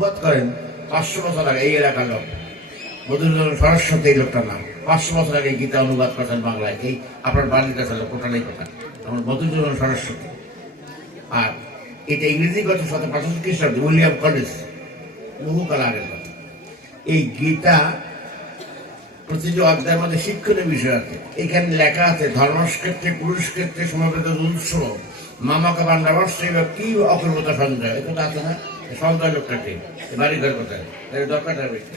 অনুবাদ করেন 500 বছর আগে এই এলাকার লোক, মধুসূদন সরস্বতী এই লোকটার নাম, 500 বছর আগে গীতা অনুবাদ করেছেন বাংলায়। এই আপনার বাড়ির কাছে কোটালেই কথা, আমার মধুসূদন সরস্বতী। আর এটা ইংরেজি কথা 1765 খ্রিস্টাব্দে উইলিয়াম কলেজ, বহুকাল আগের কথা। এই গীতা প্রতিটি অধ্যায়ের মধ্যে শিক্ষণীয় বিষয় আছে। এখানে লেখা আছে ধর্মক্ষেত্রে কুরুক্ষেত্রে সমবেত উৎসব মামাকে বান্ডাবর্ষে কি অপূর্বতা সঞ্জয়, এ কথা আছে না? সঞ্জয় লোকটাকে বাড়ি ঘর কোথায় দরকারটা বেশি,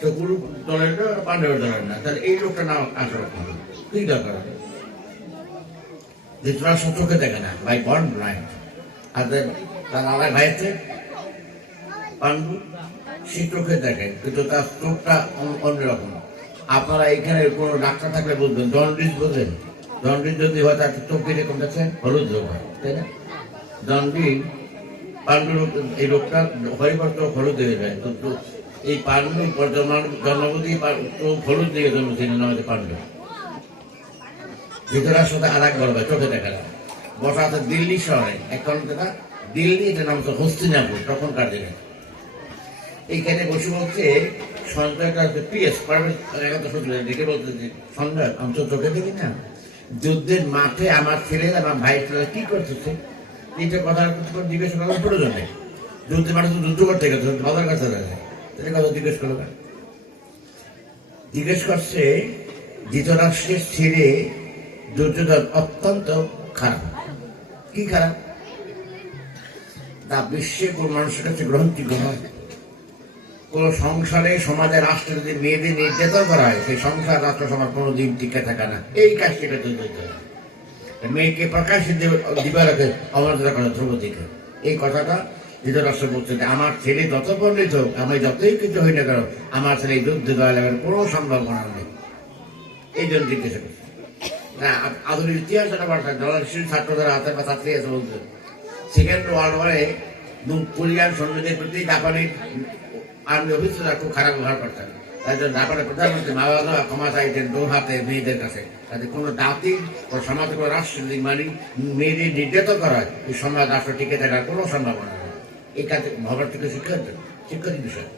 তো গুরু দলের না পাণ্ডবের দলের না, তাহলে এই লোকটা নাম আসলে কি দরকার? ধৃতরাষ্ট্র চোখে দেখে না, ভাই বন্ড ব্লাইন্ড। আর তার আলাদা ভাই আছে পাণ্ডু, সে চোখে দেখে, কিন্তু তার চোখটা অন্যরকম। আপনারা এখানে কোনো ডাক্তার থাকলে বুঝবেন, জন্ডিস বোঝেন? জন্ডিস যদি হয় তার চোখ এরকম দেখছে হলুদ রোগ হয়, তাই না? জন্ডিস পাণ্ডু এই রোগটা হরিবার চোখ হলুদ হয়ে যায়। কিন্তু এই পাণ্ডু জন্মবতী চোখ হলুদ দিয়ে জন্মছিলেন আমাদের পাণ্ডু। ধৃতরাষ্ট্র আর এক বড় ভাই চোখে দেখা যায়, বসা আছে দিল্লি শহরে, এখন দিল্লি, এটা নাম হচ্ছে হস্তিনাপুর তখনকার দিনে। এইখানে বসে বলছে সঞ্জয়টা হচ্ছে পিএস দেখে বলতে সঞ্জয় আমি তো চোখে দেখি না, যুদ্ধের মাঠে আমার ছেলে আমার ভাই ছেলে কি করতেছে, এইটা কথা জিজ্ঞেস করার প্রয়োজন নেই। যুদ্ধের মাঠে তো যুদ্ধ করতে গেছে, বাজার কাছে তাহলে কথা জিজ্ঞেস করবে। জিজ্ঞেস করছে ধৃতরাষ্ট্রের ছেলে দুর্যোধন অত্যন্ত খারাপ। কি খারাপ? তা বিশ্বে কোন মানুষের কাছে গ্রহণযোগ্য নয়। কোন সংসারে সমাজে রাষ্ট্রে যদি মেয়েদের নির্যাতন করা হয়, সেই সংসার রাষ্ট্র সমাজ কোনোদিন টিকে থাকে না। এই কাজটিকে তৈরি করতে হবে। মেয়েকে প্রকাশ্যে দিবার অমর্যাদা করা ধ্রুপদীকে, এই কথাটা ধৃতরাষ্ট্র বলছে যে আমার ছেলে যত পণ্ডিত হোক, আমি যতই কিছু হই না কেন, আমার ছেলে এই যুদ্ধে জয় লাগার কোনো সম্ভাবনা নেই। এই জন্য জিজ্ঞাসা করছে না আধুনিক ইতিহাস ছাত্রদের হাতের বা ছাত্রী আছে বলছে সেকেন্ড ওয়ার্ল্ড ওয়ারে কোরিয়ান সৈন্যদের প্রতি জাপানের আর্মি অফিসাররা খুব খারাপ ব্যবহার করতেন। তাই জন্য জাপানের প্রধানমন্ত্রী মাওয়াদা ক্ষমা চাইতেন দু হাতে মেয়েদের কাছে, যাতে কোনো জাতি ও সমাজ কোনো রাষ্ট্র যদি মেয়েদের নির্যাতন করা হয়, এই সমাজ রাষ্ট্র টিকে থাকার কোনো সম্ভাবনা নেই। এই কাজে ভাবার থেকে শিক্ষার বিষয়।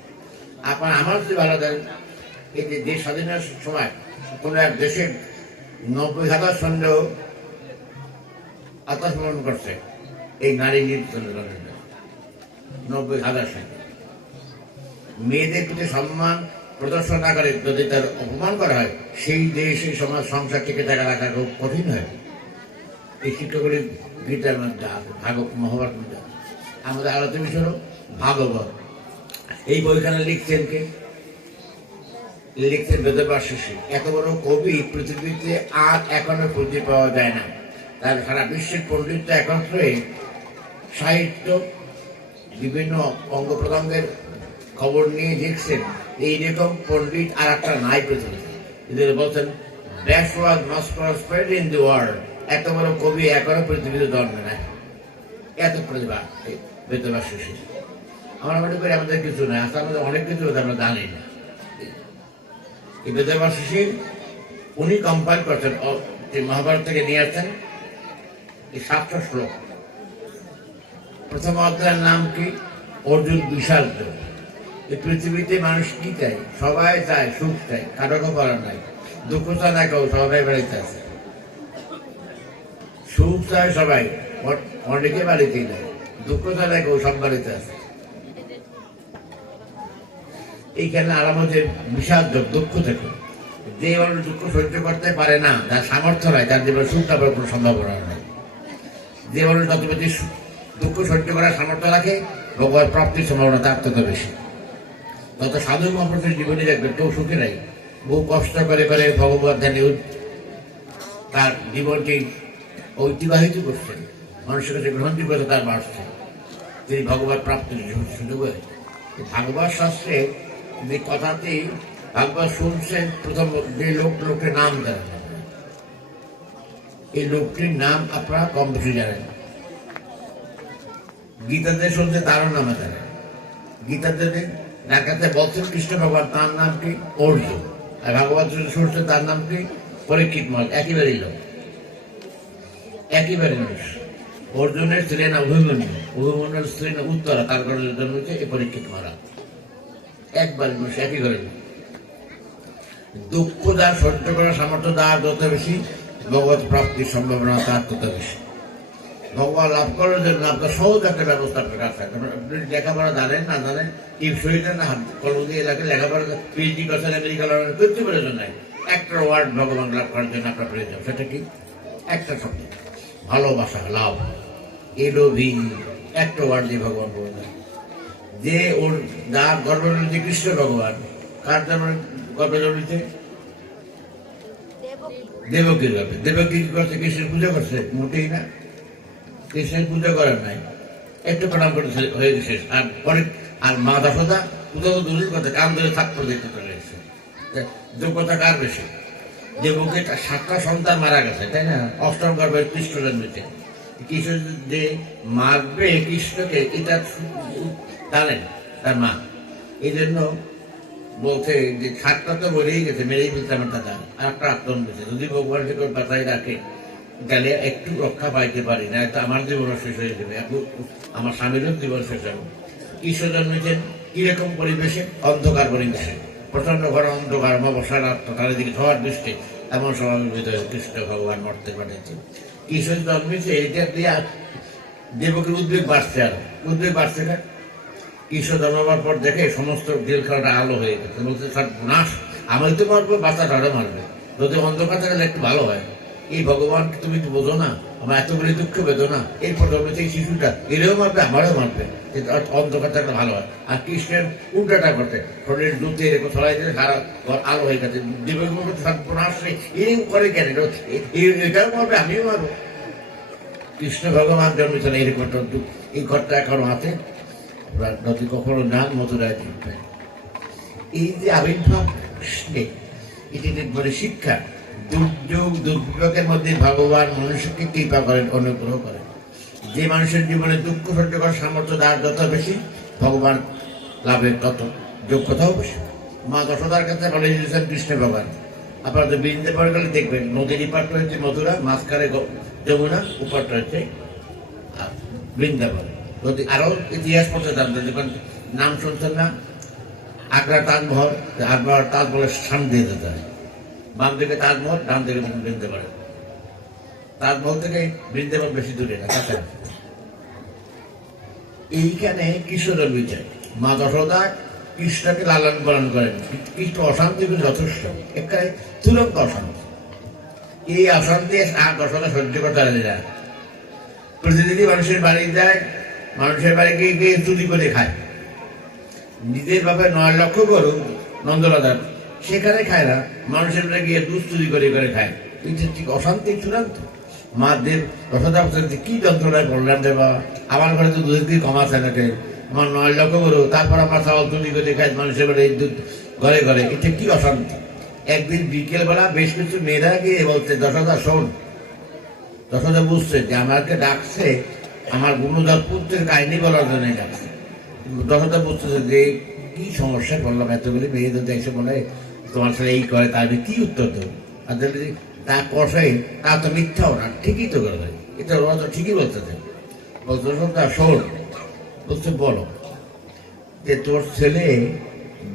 আপনার আমার যদি ভালো দেন, এই যে দেশ স্বাধীনের সময় কোনো এক দেশের 90,000 সৈন্য আত্মসমর্পণ করছে এই নারী নির্যাতনের কারণে। 90,000 সৈন্য মেয়েদের প্রতি সম্মান প্রদর্শন না করে যদি তার অপমান করা হয়, সেই দেশ এই সমাজ সংসার থেকে টাকা রাখা খুব কঠিন হয়। এই শিক্ষাগুলি গীতার মধ্যে আছে, মহাভারত মধ্যে। আমাদের আলোচনা বিষয় ভাগবত। এই বইখানে লিখছেন কে? লিখছেন বেদব্যাস ঋষি। এত বড় কবি পৃথিবীতে আর এখনো খুঁজে পাওয়া যায় না। তার সারা বিশ্বের পণ্ডিত একত্রে সাহিত্য বিভিন্ন অঙ্গ প্রত্যঙ্গের খবর নিয়ে লিখছেন। এইরকম পণ্ডিত আর একটা নাই পৃথিবীতে। এদের বলছেন Vyasa was must prosper in the world. এত বড় কবি এখনো পৃথিবীতে জন্মে নাই। এত প্রতিভা বেদব্যাস ঋষি। আমরা মনে করি আমাদের কিছু নাই, আসলে আমাদের অনেক কিছু আমরা জানি না। এই বেদব্যাস ঋষি উনি কম্পাইল করছেন, মহাভারত থেকে নিয়ে আসছেন এই 700 শ্লোক। প্রথম অধ্যায়ের নাম কি? অর্জুন বিষাদ। এই পৃথিবীতে মানুষ কি চাই? সবাই চায় সুখ চাই, কারো করার নাই। দুঃখ চায় না কেউ, সবাই বাড়িতে আছে। সুখ চায় সবাই, অনেকে বাড়িতেই নাই। দুঃখ চায় না কেউ, সব বাড়িতে আছে। এইখানে আরাম হচ্ছে বিষাদ, দুঃখ থেকে। যে মানুষ দুঃখ সহ্য করতে পারে না, যার সামর্থ্য নাই, তার জীবনে সুখ পাবার কোনো সম্ভাবনা নেই। যে মানুষ যত বেশি দুঃখ সহ্য করার সামর্থ্য রাখে, ভগবান প্রাপ্তির সম্ভাবনা তার তত বেশি। তত সাধু মহাপুরুষের জীবনে দেখবেন কেউ সুখে নাই, বহু কষ্ট করে করে ভগবত ধ্যানে তার জীবনকে অতিবাহিত করছেন। মানুষের কাছে গ্রহণযোগ্যতা তার বাড়ছে, তিনি ভগবত প্রাপ্তির সুযোগ হয়েছে। ভাগবত শাস্ত্রে যে কথাতেই ভাগবত শুনছেন, প্রথম যে লোকটির নাম জানেন, এই লোকটির নাম আপনারা কম বেশি জানেন। গীতাতে শুনছে তারও নামে জানেন। গীতাতে ডাকাতে বলছেন কৃষ্ণ ভগবান, তার নাম কি? অর্জুন। আর ভাগবত শুনছে তার নাম কি? পরীক্ষিত মহারাজ। একেবারেই লোক, একেবারে মানুষ। অর্জুনের স্ত্রী না অভিমন্যু, অভিমন্যুর স্ত্রী না উত্তরা, তার ঘরে জন্ম হচ্ছে এই পরীক্ষিত মারা একবার মানুষ একই ঘরে। দুঃখ যার সহ্য করার সামর্থ্য তার যত বেশি, ভগবত প্রাপ্তির সম্ভাবনা তার তত বেশি। ভগবান লাভ করার জন্য আপনার সহজ একটা ব্যবস্থা আপনার কাছে। আপনি লেখাপড়া জানেন না জানেন, টিপসইটা না হাত কলম দিয়ে লাগে লেখাপড়া পিএইচডি করছেন, আমেরিকা লড়েন, করতে প্রয়োজন নাই। একটা ওয়ার্ড ভগবান লাভ করার জন্য আপনার প্রয়োজন, সেটা কি? একটা শব্দ, ভালোবাসা, লাভ। এলোভি, একটা ওয়ার্ড দিয়ে ভগবান বলবেন। যে ওর যার গর্বে রয়েছে কৃষ্ণ ভগবান, কার গর্বে রয়েছে? দেবকীর গর্বে। দেবকী কি করছে? কৃষ্ণের পূজা করছে? মোটেই না, কৃষ্ণের পূজা করার নাই, একটু প্রণাম করেছে হয়ে গেছে। আর পরে আর মা যশোদা পূজা তো দূরের কথা, কান ধরে থাকতে দিতে চলে গেছে। যোগ্যতা কার বেশি? দেবকীর 7টা সন্তান মারা গেছে, তাই না? অষ্টম গর্ভে কৃষ্ণ জন্মেছে। কৃষ্ণ যে মারবে কৃষ্ণকে, এটা জানেন তার মা। এই জন্য বলছে যে 7টা তো বলেই গেছে, মেরেই ফেলছে আমার দাদা। আর একটা আত্মন গেছে, যদি ভগবান থেকে বাঁচাই রাখে তাহলে একটু রক্ষা পাইতে পারি, না তো আমার জীবনও শেষ হয়ে যাবে, আমার স্বামীরও জীবন শেষ হবে। কৃষ্ণ জন্মেছেন কিরকম পরিবেশে? অন্ধকার পরিবেশে, প্রচন্ড ঘর অন্ধকার, অমাবস্যার রাত, চারিদিকে ঝড় বৃষ্টি, এমন স্বাভাবিক ভিতরে কৃষ্ণ ভগবান মরতে পাঠাচ্ছে। কৃষ্ণ জন্মেছে, এটা দিয়ে দেবকের উদ্বেগ বাড়ছে, আর উদ্বেগ বাড়ছে না। কৃষ্ণ জন্মাবার পর দেখে সমস্ত জেল খাওয়াটা আলো হয়ে গেছে, বলছে নাশ, আমি তো মারবো, বাচ্চা তারা মারবে, যদি অন্ধকার থাকলে একটু ভালো হয়। এই ভগবান তুমি তো বোঝো না, আমার এত বড় দুঃখ বেদনা, এরপর জন্মেছে এই শিশুটা, এরেও মারবে আমারও মারবে, অন্ধকার থাকলে ভালো হয়। আর কৃষ্ণের উল্টাটা করতে শরীরের দুধে এরকম ছড়াই দিয়ে সারা ঘর আলো হয়ে গেছে। আসছে এরকম করে কেন? এটাও মারবে, আমিও মারবো। কৃষ্ণ ভগবান জন্মেছেন এরকম একটা, এই ঘরটা এখনো আছে, নদী কখনো নাম মথুরায় দেখবে। এই যে আবির্ভাব কৃষ্ণের, এটি বলে শিক্ষা। দুর্যোগ দুর্বিপাকের মধ্যে ভগবান মানুষকে কৃপা করেন, অনুগ্রহ করেন। যে মানুষের জীবনে দুঃখ সহ্য করার সামর্থ্য তার যত বেশি, ভগবান লাভের তত যোগ্যতাও বেশি। মা যশোদার কাছে বলে দিয়েছেন কৃষ্ণ ভগবান। আপনারা তো বৃন্দাবন গেলে দেখবেন, নদীর ইপারটা হচ্ছে মথুরা, মাঝখানে যমুনা, উপারটা হচ্ছে বৃন্দাবন। যদি আরো ইতিহাস পড়তে জানতেন, যখন নাম শুনছেন না আগ্রা তাজমহল, আগ্রার তাজমহলের সামনে দিয়ে যেতে হয়, বাম দিকে তাজমহল, ডান দিকে বৃন্দাবন। তাজমহল থেকে বৃন্দাবন বেশি দূরে না, কাছাকাছি। এইখানে কৃষ্ণ জন্মেছে, মা যশোদা কৃষ্ণকে লালন পালন করেন। কৃষ্ণ অশান্তি যথেষ্ট, এখানে তুরন্ত অশান্তি। এই অশান্তি আর যশোদা সহ্য করতে পারে না। প্রতিদিনই মানুষের বাড়ি যায়, মানুষের বাড়ি গিয়ে গিয়ে চুরি করে খায়। নিজের বাপে 9 লক্ষ গরু নন্দলাদার, সেখানে খায় না, মানুষের বাড়ি গিয়ে দুধ চুরি করে করে খায়। এটা ঠিক অশান্তি চূড়ান্ত। মা দেব যশোদা কি যন্ত্রণায় বললাম দেবা, আমার ঘরে তো দুধের দিয়ে কমাচ্ছে নাকি, আমার 9 লক্ষ গরু, তারপর আমার চাউল চুরি করে খায় মানুষের বাড়ি দুধ ঘরে ঘরে, এটা কি অশান্তি। একদিন বিকেল বেলা বেশ কিছু মেয়েরা গিয়ে বলছে, যশোদা শোন। যশোদা বুঝছে যে আমাকে ডাকছে আমার গুণধর পুত্রের কাহিনী বলার জন্য ডাকছে। যশোদা বুঝতেছে যে কি সমস্যা করলাম, এতগুলি মেয়ে যদি এসে বলে তোমার সাথে এই করে, তাহলে কি উত্তর দেবো? আর যদি তা কষাই, তা তো মিথ্যাও না, ঠিকই তো করে, এটা ওরা তো ঠিকই বলতেছে। বলতে শোন, বলছে বলো যে তোর ছেলে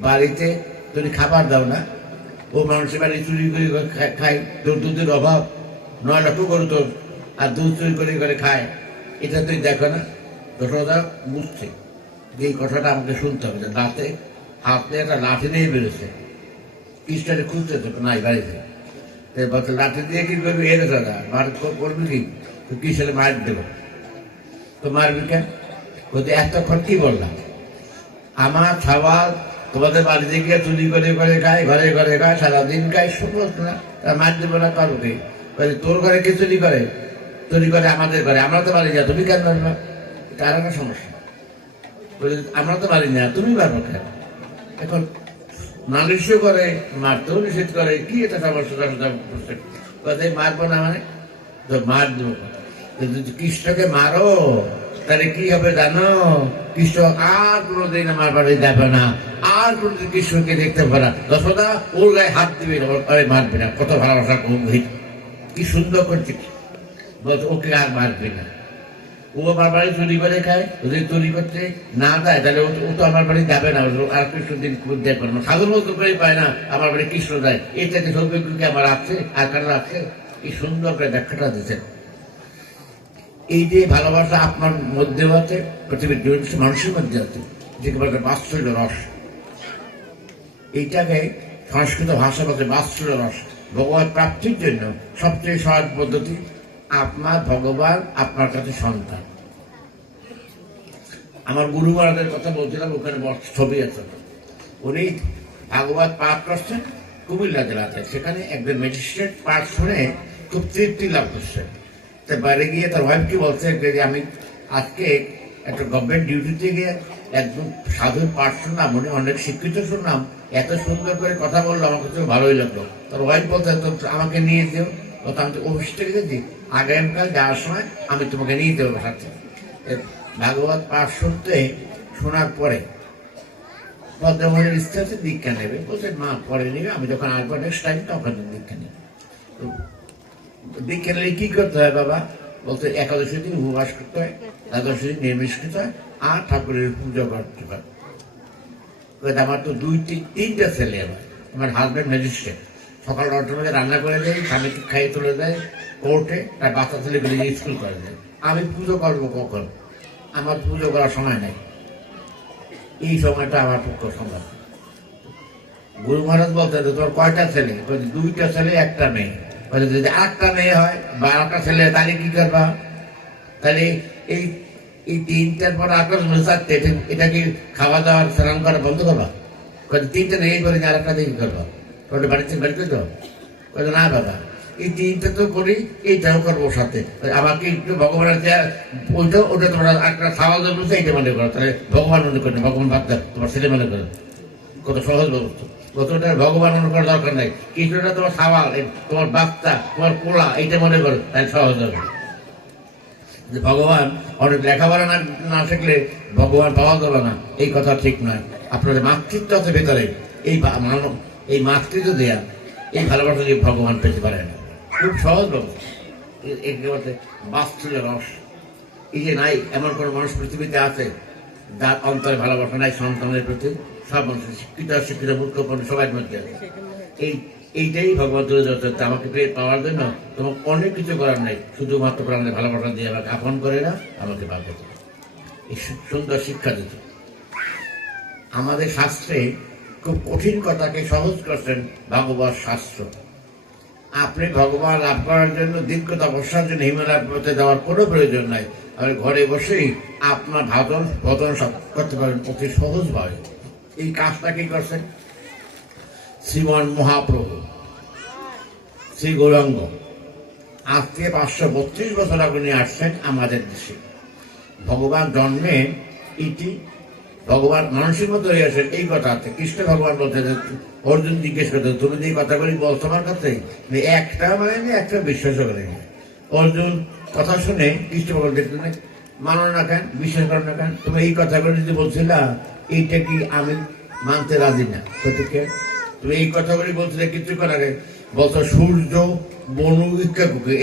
বাড়িতে তুমি খাবার দাও না, ও মানুষের বাড়ি চুরি করে খায়, তোর দুধের অভাব, 9 লক্ষ গরু তোর, আর দুধ চুরি করে করে খায়, এটা তুই দেখো না। যশোদা বুঝছে যে এই কথাটা আমাকে শুনতে হবে। দাঁতে হাতে একটা লাঠি নিয়ে বেরোছে, কৃষ্ণকে খুঁজতে তো নাই বাড়িতে, বলছে লাঠি দিয়ে কি করবি? এর দাদা মার করবি কি? তো কৃষ্ণকে মার দেবো। তো মারবি কেন? বলতে এতক্ষণ কি বললাম, আমার খাবার তোমাদের বাড়িতে গিয়ে চুরি করে করে খায়, ঘরে ঘরে খায়, সারাদিন খায়, শুনলো না, মার দেবো না করবো কি? বলে তোর ঘরে কে চুরি করে? চুরি করে আমাদের ঘরে, আমরা তো বাড়ি যা, তুমি কেন মারবা? এটা আর একটা সমস্যা। বলে আমরা তো বাড়ি না, তুমি মারবো কেন? এখন নালিশও করে, মারতেও নিষেধ করে, কি এটা সমস্যা? মারবো না মানে তো মার দেবো। যদি কৃষ্ণকে মারো তাহলে কি হবে জানো? কৃষ্ণ আর কোনোদিন আমার বাড়ি যাবে না, আর কোনোদিন কৃষ্ণকে দেখতে পাবে না। যশোদা ওর গায়ে হাত দিবে, মারবে না। কত ভালোবাসা, কি সুন্দর করছে, ওকে আর মারবে না। ও আমার বাড়ি চুরি করে খায়, যদি চুরি করতে না দেয় তাহলে ও তো আমার বাড়ি যাবে না, আর কৃষ্ণদিন দেখবে না, সাধুর মতো করেই পায় না আমার বাড়ি কৃষ্ণ দেয়, এটাকে সৌভাগ্যকে আমার আছে আর কারণ আছে। এই সুন্দর করে ব্যাখ্যাটা দিচ্ছেন। এই যে ভালোবাসা আপনার মধ্যেও আছে, পৃথিবীর মানুষের মধ্যে আছে, যেকে বলে বাৎসল্য রস। এইটাকে সংস্কৃত ভাষা বলতে বাৎসল্য রস। ভগবান প্রাপ্তির জন্য সবচেয়ে সহজ পদ্ধতি, আপনার ভগবান আপনার কাছে সন্তান। আমার গুরু মহারাজের কথা বলছিলাম, ওখানে ছবি আছে, উনি ভাগবত পাঠ করছেন কুমিল্লা জেলাতে। সেখানে একজন ম্যাজিস্ট্রেট পাঠ শুনে খুব তৃপ্তি লাভ করছেন। তার বাইরে গিয়ে তার ওয়াইফকে বলছে যে আমি আজকে একটা গভর্নমেন্ট ডিউটিতে গিয়ে একদম সাধুর পাঠ শুনলাম, উনি অনেক শিক্ষিত শুনলাম, এত সুন্দর করে কথা বললো, আমার কাছে ভালোই লাগলো। তার ওয়াইফ বলতে তো আমাকে নিয়ে যেও, বলতো আমি তো অফিস থেকে গেছি, আগামীকাল যাওয়ার সময় আমি তোমাকে নিয়ে দেবো সাথে। ভাগবত পাঠ শুনতে শোনার পরে ভদ্রমহিলার ইচ্ছা হচ্ছে দীক্ষা নেবে, বলছে মা পরে নেবে, আমি যখন আসবো নেক্সট টাইম তখন দীক্ষা নেবে। দীক্ষা নিলে কি করতে হয় বাবা? বলতে একাদশী দিন উপবাস করতে হয়, দ্বাদশী দিন নিরামিষ খেতে হয়, আর ঠাকুরের পুজো করতে হয়। আমার তো তিনটা ছেলে, আমার হাজব্যান্ড ম্যাজিস্ট্রেট, সকাল 9টার মধ্যে রান্না করে দেয়, স্বামীকে খাইয়ে তুলে দেয় কোর্টে, তার বাচ্চা ছেলেগুলি স্কুল করে দেয়। আমি পুজো করবো কখন? আমার পুজো করার সময় নেই, এই সময়টা আমার পক্ষে সম্ভব। গুরু মহারাজ বলতে তোর কয়টা ছেলে? 2টা ছেলে 1টা মেয়ে। যদি 8টা মেয়ে হয় বা 8টা ছেলে, তাহলে কি করবা? তাহলে এই 3টার পর 8টা 4টে, এটা কি খাওয়া দাওয়ার স্নান করা বন্ধ করবা? 3টা নেই করে আর একটা দিয়ে করবা? বাড়িতে তো না বাবা, এই 3টা তো করি, এইটাও করবো সাথে। আমাকে একটু ভগবানের ওটা তোমরা একটা খাওয়া দাওয়া বলছে, এইটা মনে করো, তাহলে ভগবান মনে করে, ভগবান বাদ দেয়, তোমার ছেলে মনে করো। কত সহজ ব্যবস্থা, কতটা ভগবান মনে করার দরকার নাই। কিছুটা তোমার সাওয়াল, তোমার বাচ্চা, তোমার পোলা, এইটা মনে করো, তাই সহজ হবে। ভগবান অনেক লেখাপড়া না শিখলে ভগবান পাওয়া যাবে না, এই কথা ঠিক নয়। আপনাদের মাতৃত্ব আছে ভেতরে, এই মাতৃত্ব দেয়া, এই ভালোবাসা দিয়ে ভগবান পেতে পারে না। খুব সহজ ব্যবস্থা, বাৎসল্য রস। এই যে নাই এমন কোন মানুষ পৃথিবীতে আছে যার অন্তরে ভালোবাসা নাই সন্তানের প্রতি। সব মানুষ শিক্ষিত শিক্ষিত মূর্খ সবার মধ্যে আছে। এইটাই ভগবান তুলে ধরতে, আমাকে পাওয়ার জন্য তোমাকে অনেক কিছু করার নাই, শুধুমাত্র প্রাণের ভালোবাসা দিয়ে আমাকে আপন করে না, আমাকে পাবে। এই সুন্দর শিক্ষা দিত। আমাদের শাস্ত্রে খুব কঠিন কথাকে সহজ করছেন ভাগবত শাস্ত্র। আপনি ভগবান লাভ করার জন্য দীর্ঘ তপস্যার জন্য হিমালয় পর্বতে যাওয়ার কোনো প্রয়োজন নাই। আপনি ঘরে বসেই আপনার ভজন করতে পারেন অতি সহজভাবে। এই কাজটা কি করছেন শ্রীমান মহাপ্রভু শ্রী গৌরাঙ্গ আজ থেকে 532 বছর আগে নিয়ে আসছেন আমাদের দেশে। ভগবান জন্মে ইতি ভগবান মানুষের মতো হয়ে আসেন, এই কথা আছে। কৃষ্ণ ভগবান বলতে, অর্জুন জিজ্ঞেস করতে, তুমি যে কথাগুলি বলছো আমার কাছে, একটা মানে একটা বিশ্বাস করে। অর্জুন কথা শুনে কৃষ্ণ ভগবান দেখতে মানো না কেন, বিশ্বাস করো না কেন? তুমি এই কথাগুলি যদি বলছিলা, এইটা কি আমি মানতে রাজি না। তুমি এই কথাগুলি বলছিলে কিছুক্ষণ আগে, বলতো সূর্য বনু ইচ্ছাকুকে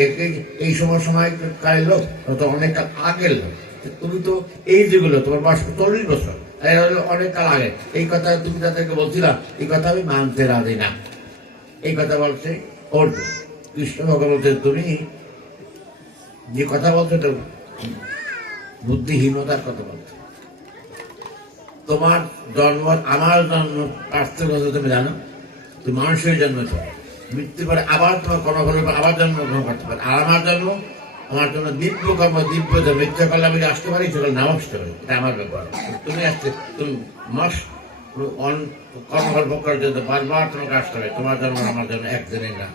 এই সময় কালের লোক, তো অনেক কাল আগের লোক। তুমি তো এই যেগুলো তোমার বয়স 40 বছর, অনেক কাল আগে এই কথা তুমি তাদেরকে বলছিলা, এই কথা আমি মানতে রাজি না। এই কথা বলছে অর্জুন। কৃষ্ণ ভগবান বলছে, তুমি যে কথা বলছো তো বুদ্ধিহীনতার কথা বলছো। তোমার জন্ম আমার জন্ম পার্থক্য তুমি জানো? তুমি মানুষের জন্মেছ, মৃত্যুর পরে আবার তোমার কর্মফলের পর আবার জন্মগ্রহণ করতে পারে। আর আমার জন্ম, আমার জন্য দিব্য কর্ম, দিব্য মৃত্যু করলে আমি আসতে পারি, সেগুলো নাও আসতে পারি, এটা আমার ব্যাপার। তুমি আসতে, তুমি মাস কর্মফল ভোগ করার জন্য বারবার তোমাকে আসতে হবে। তোমার জন্ম আমার জন্য একদিনের না।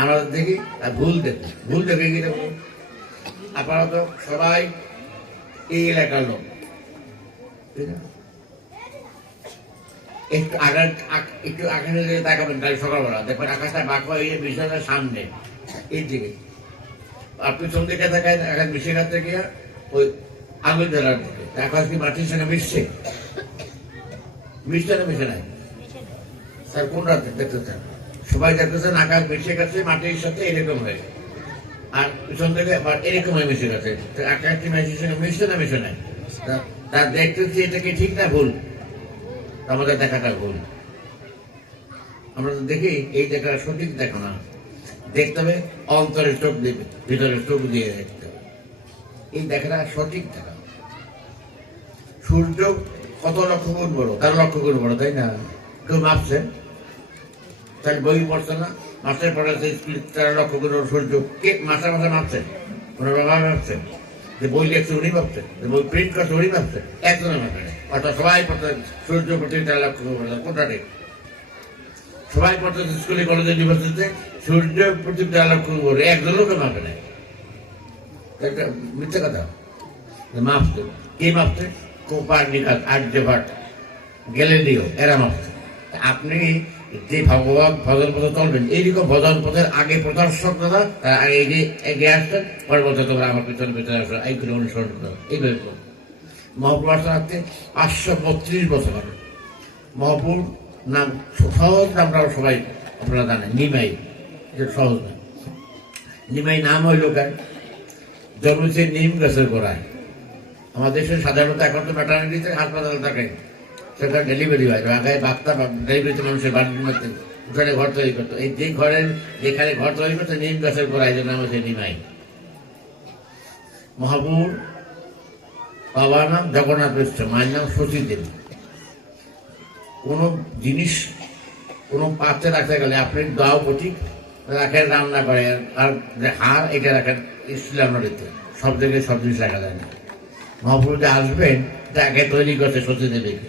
আমরা দেখি ভুল দেখে কি দেখবো, আপাতত সবাই এই এলাকার লোক, একটু আগে তাকাবেন, তাই সকালবেলা দেখবেন আকাশটা বাঁক হয়ে বিছানার সামনে এই দিকে, আর পিছন দিকে দেখায় আকাশ মিশে গেছে গিয়া ওই আগুন জ্বালার দিকে। আকাশ কি মাটির সঙ্গে মিশছে? মিশছে না মিশে নাই? স্যার কোন রাতে দেখতেছেন? সবাই দেখতেছেন আকাশ মিশে গেছে মাটির সাথে, এরকম হয়ে আর পিছন থেকে আবার এরকম মেশিন আছে, একটি মেশিনের সঙ্গে মিশছে না মিশে নাই, তার দেখতেছি এটা কি ঠিক না ভুল, আমাদের দেখাটা ভুল। আমরা তো দেখি এই দেখাটা সঠিক দেখো না, দেখতে হবে অন্তরের চোখ দিয়ে, ভিতরের চোখ দিয়ে দেখতে হবে, এই দেখাটা সঠিক দেখা। সূর্য কত লক্ষ গুণ বড়, তার লক্ষ গুণ বড়, তাই না? কেউ মাপছে? তাহলে বই পড়ছে না, মাস্টার পড়াচ্ছে স্কুল, 13 লক্ষ গুণ সূর্য, কে মাস্টার মাপছে? ওনার বাবা মাপছে? যে বই লিখছে উনি ভাবছে, যে বই প্রিন্ট করছে উনি ভাবছে, একজনের মাপে নেই। অর্থাৎ সবাই পড়তে সূর্য প্রতি 13 লক্ষ গুণ, কোনটা ঠিক? সবাই পড়তে স্কুলে, কলেজে, ইউনিভার্সিটিতে সূর্য প্রতি 13 লক্ষ গুণ, একজন লোকের মাপে নেয়। একটা মিথ্যা কথা। মাপছে কে? মাপছে কোপারনিকাস, আর্যভট্ট, গ্যালিলিও, এরা মাপছে। আপনি যে ভগবান ভজন পথে চলবেন, এইরকম ভজন পথের আগে প্রদর্শক দাদা, তার আগে এগিয়ে আসতেন, পরের বছর তোমরা আমার পিছনে পিছনে আসো, এইগুলো অনুসরণ করো, এইভাবে করো। মহাপুর আসতে 532 বছর হবে। মহাপুর নাম সহজ নামটাও সবাই আপনারা জানেন, নিমাই, এটা সহজ নাম। নিমাই নাম হইল কেন? জন্মেছে নিম গাছের গোড়ায়। আমাদের দেশে সাধারণত এখন তো ম্যাটার্নিটিতে হাসপাতাল থাকে, সেখানে ডেলিভারি হয়, আগে বাচ্চা ডেলিভারিতে মানুষের বাড়ির মধ্যে ওখানে ঘর তৈরি করতো। এই যে ঘরের যেখানে ঘর তৈরি করতো নিম গাছের গোড়ায়, যে নাম হচ্ছে নিমাই। মহাপুর বাবার নাম জগন্নাথ মিশ্র, মায়ের নাম সতী দেবী। কোনো জিনিস কোনো পাত্রে রাখতে গেলে আপনি দাও প্রতীক রাখেন, রান্না করে, আর যে হার এটা রাখেন ইসলাম নদীতে, সব জায়গায় সব জিনিস রাখা যায় না। মহাপুরুষে আসবেন, তাকে তৈরি করছে সতী দেবীকে,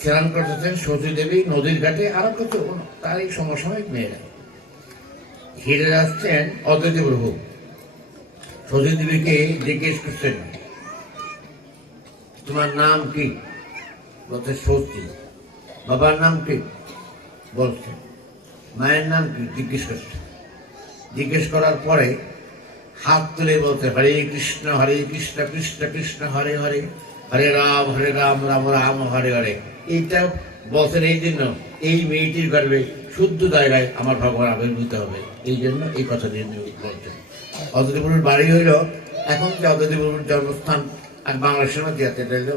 স্নান করতেছেন সতী দেবী নদীর ঘাটে, আরো কত তার এই সমসাময়িক মেয়েরা ঘিরে যাচ্ছেন অদ্বৈত প্রভু। সতী দেবীকে জিজ্ঞেস করছেন, তোমার নাম কি? বলছে সতী। বাবার নাম কি? বলছে। মায়ের নাম কি? জিজ্ঞেস করছে। জিজ্ঞেস করার পরে হাত তুলে বলতে, হরে কৃষ্ণ কৃষ্ণ কৃষ্ণ হরে হরে, হরে রাম রাম রাম হরে হরে। এইটা বলছেন এই জন্য, এই মেয়েটির গর্বে শুদ্ধ জায়গায় আমার ভগবান আবির্ভূত হবে, এই জন্য এই কথা নিয়ে বলছেন। অদ্বৈত প্রভুর বাড়ি হইল, এখন যে অদ্বৈত প্রভুর জন্মস্থান আর বাংলাদেশের মধ্যে আছে, এটা হইল